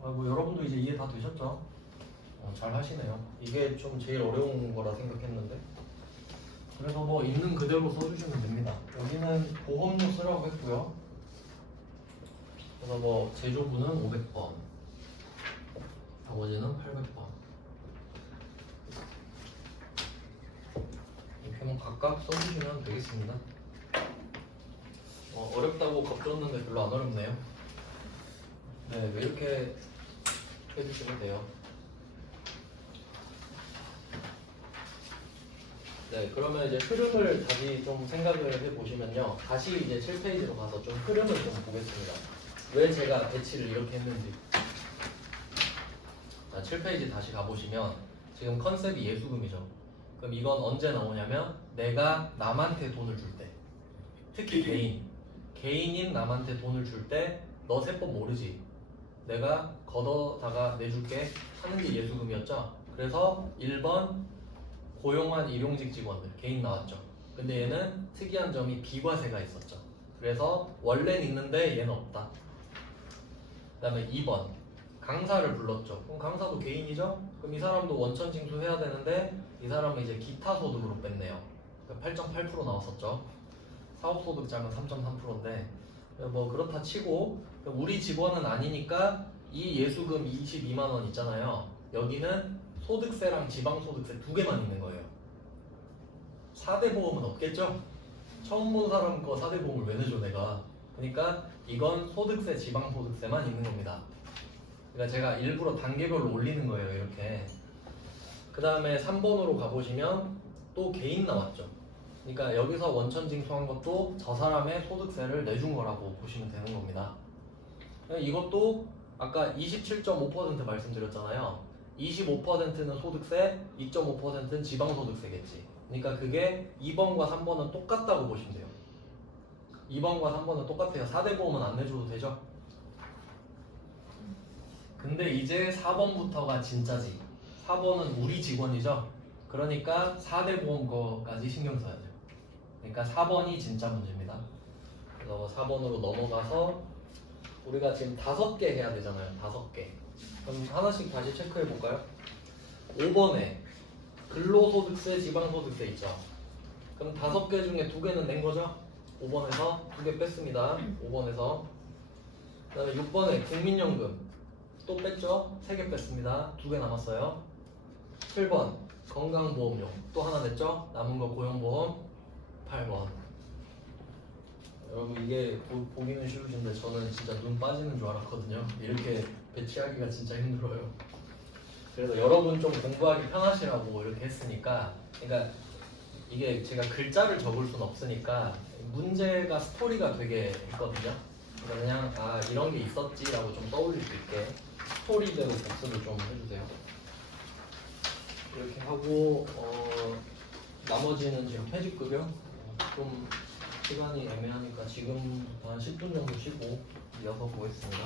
뭐 여러분도 이제 이해 다 되셨죠? 잘 하시네요. 이게 좀 제일 어려운 거라 생각했는데. 그래서 뭐 있는 그대로 써주시면 됩니다. 여기는 보험료 쓰라고 했고요. 그래서 뭐 제조부는 500번, 나머지는 800번. 이렇게 뭐 각각 써주시면 되겠습니다. 어렵다고 겁줬는데 별로 안 어렵네요. 네, 이렇게 해주시면 돼요. 네, 그러면 이제 흐름을 다시 좀 생각을 해보시면요. 다시 이제 7페이지로 가서 좀 흐름을 좀 보겠습니다. 왜 제가 배치를 이렇게 했는지. 자, 7페이지 다시 가보시면 지금 컨셉이 예수금이죠. 그럼 이건 언제 나오냐면 내가 남한테 돈을 줄 때, 특히 개인인 남한테 돈을 줄 때 너 세법 모르지? 내가 걷어다가 내줄게 하는 게 예수금이었죠. 그래서 1번 고용한 일용직 직원들 개인 나왔죠. 근데 얘는 특이한 점이 비과세가 있었죠. 그래서 원래는 있는데 얘는 없다. 그 다음에 2번 강사를 불렀죠. 그럼 강사도 개인이죠? 그럼 이 사람도 원천 징수해야 되는데 이 사람은 이제 기타 소득으로 뺐네요. 8.8% 나왔었죠. 사업소득자는 3.3%인데 뭐 그렇다 치고 우리 직원은 아니니까 이 예수금 22만 원 있잖아요. 여기는 소득세랑 지방소득세 두 개만 있는 거예요. 4대 보험은 없겠죠? 처음 본 사람 거 4대 보험을 왜 내줘 내가. 그러니까 이건 소득세, 지방소득세만 있는 겁니다. 그러니까 제가 일부러 단계별로 올리는 거예요. 이렇게. 그 다음에 3번으로 가보시면 또 개인 나왔죠. 그러니까 여기서 원천 징수한 것도 저 사람의 소득세를 내준 거라고 보시면 되는 겁니다. 이것도 아까 27.5% 말씀드렸잖아요. 25%는 소득세, 2.5%는 지방소득세겠지. 그러니까 그게 2번과 3번은 똑같다고 보시면 돼요. 2번과 3번은 똑같아요. 4대 보험은 안 내줘도 되죠. 근데 이제 4번부터가 진짜지. 4번은 우리 직원이죠. 그러니까 4대 보험 거까지 신경 써야 돼요. 그러니까 4번이 진짜 문제입니다. 그래서 4번으로 넘어가서 우리가 지금 5개 해야 되잖아요. 5개. 그럼 하나씩 다시 체크해 볼까요? 5번에 근로소득세, 지방소득세 있죠. 그럼 5개 중에 2개는 낸 거죠? 5번에서 2개 뺐습니다. 5번에서. 그 다음에 6번에 국민연금 또 뺐죠? 3개 뺐습니다. 2개 남았어요. 7번 건강보험료 또 하나 냈죠? 남은 거 고용보험 8번. 여러분 이게 보기는 쉬우신데 저는 진짜 눈 빠지는 줄 알았거든요. 이렇게 배치하기가 진짜 힘들어요. 그래서 여러분 좀 공부하기 편하시라고 이렇게 했으니까, 그러니까 이게 제가 글자를 적을 순 없으니까 문제가 스토리가 되게 있거든요. 그러니까 그냥 아 이런 게 있었지라고 좀 떠올릴 수 있게 스토리대로 복습을 좀 해주세요. 이렇게 하고 나머지는 지금 퇴직급여 좀 시간이 애매하니까 지금 한 10분 정도 쉬고 이어서 보겠습니다.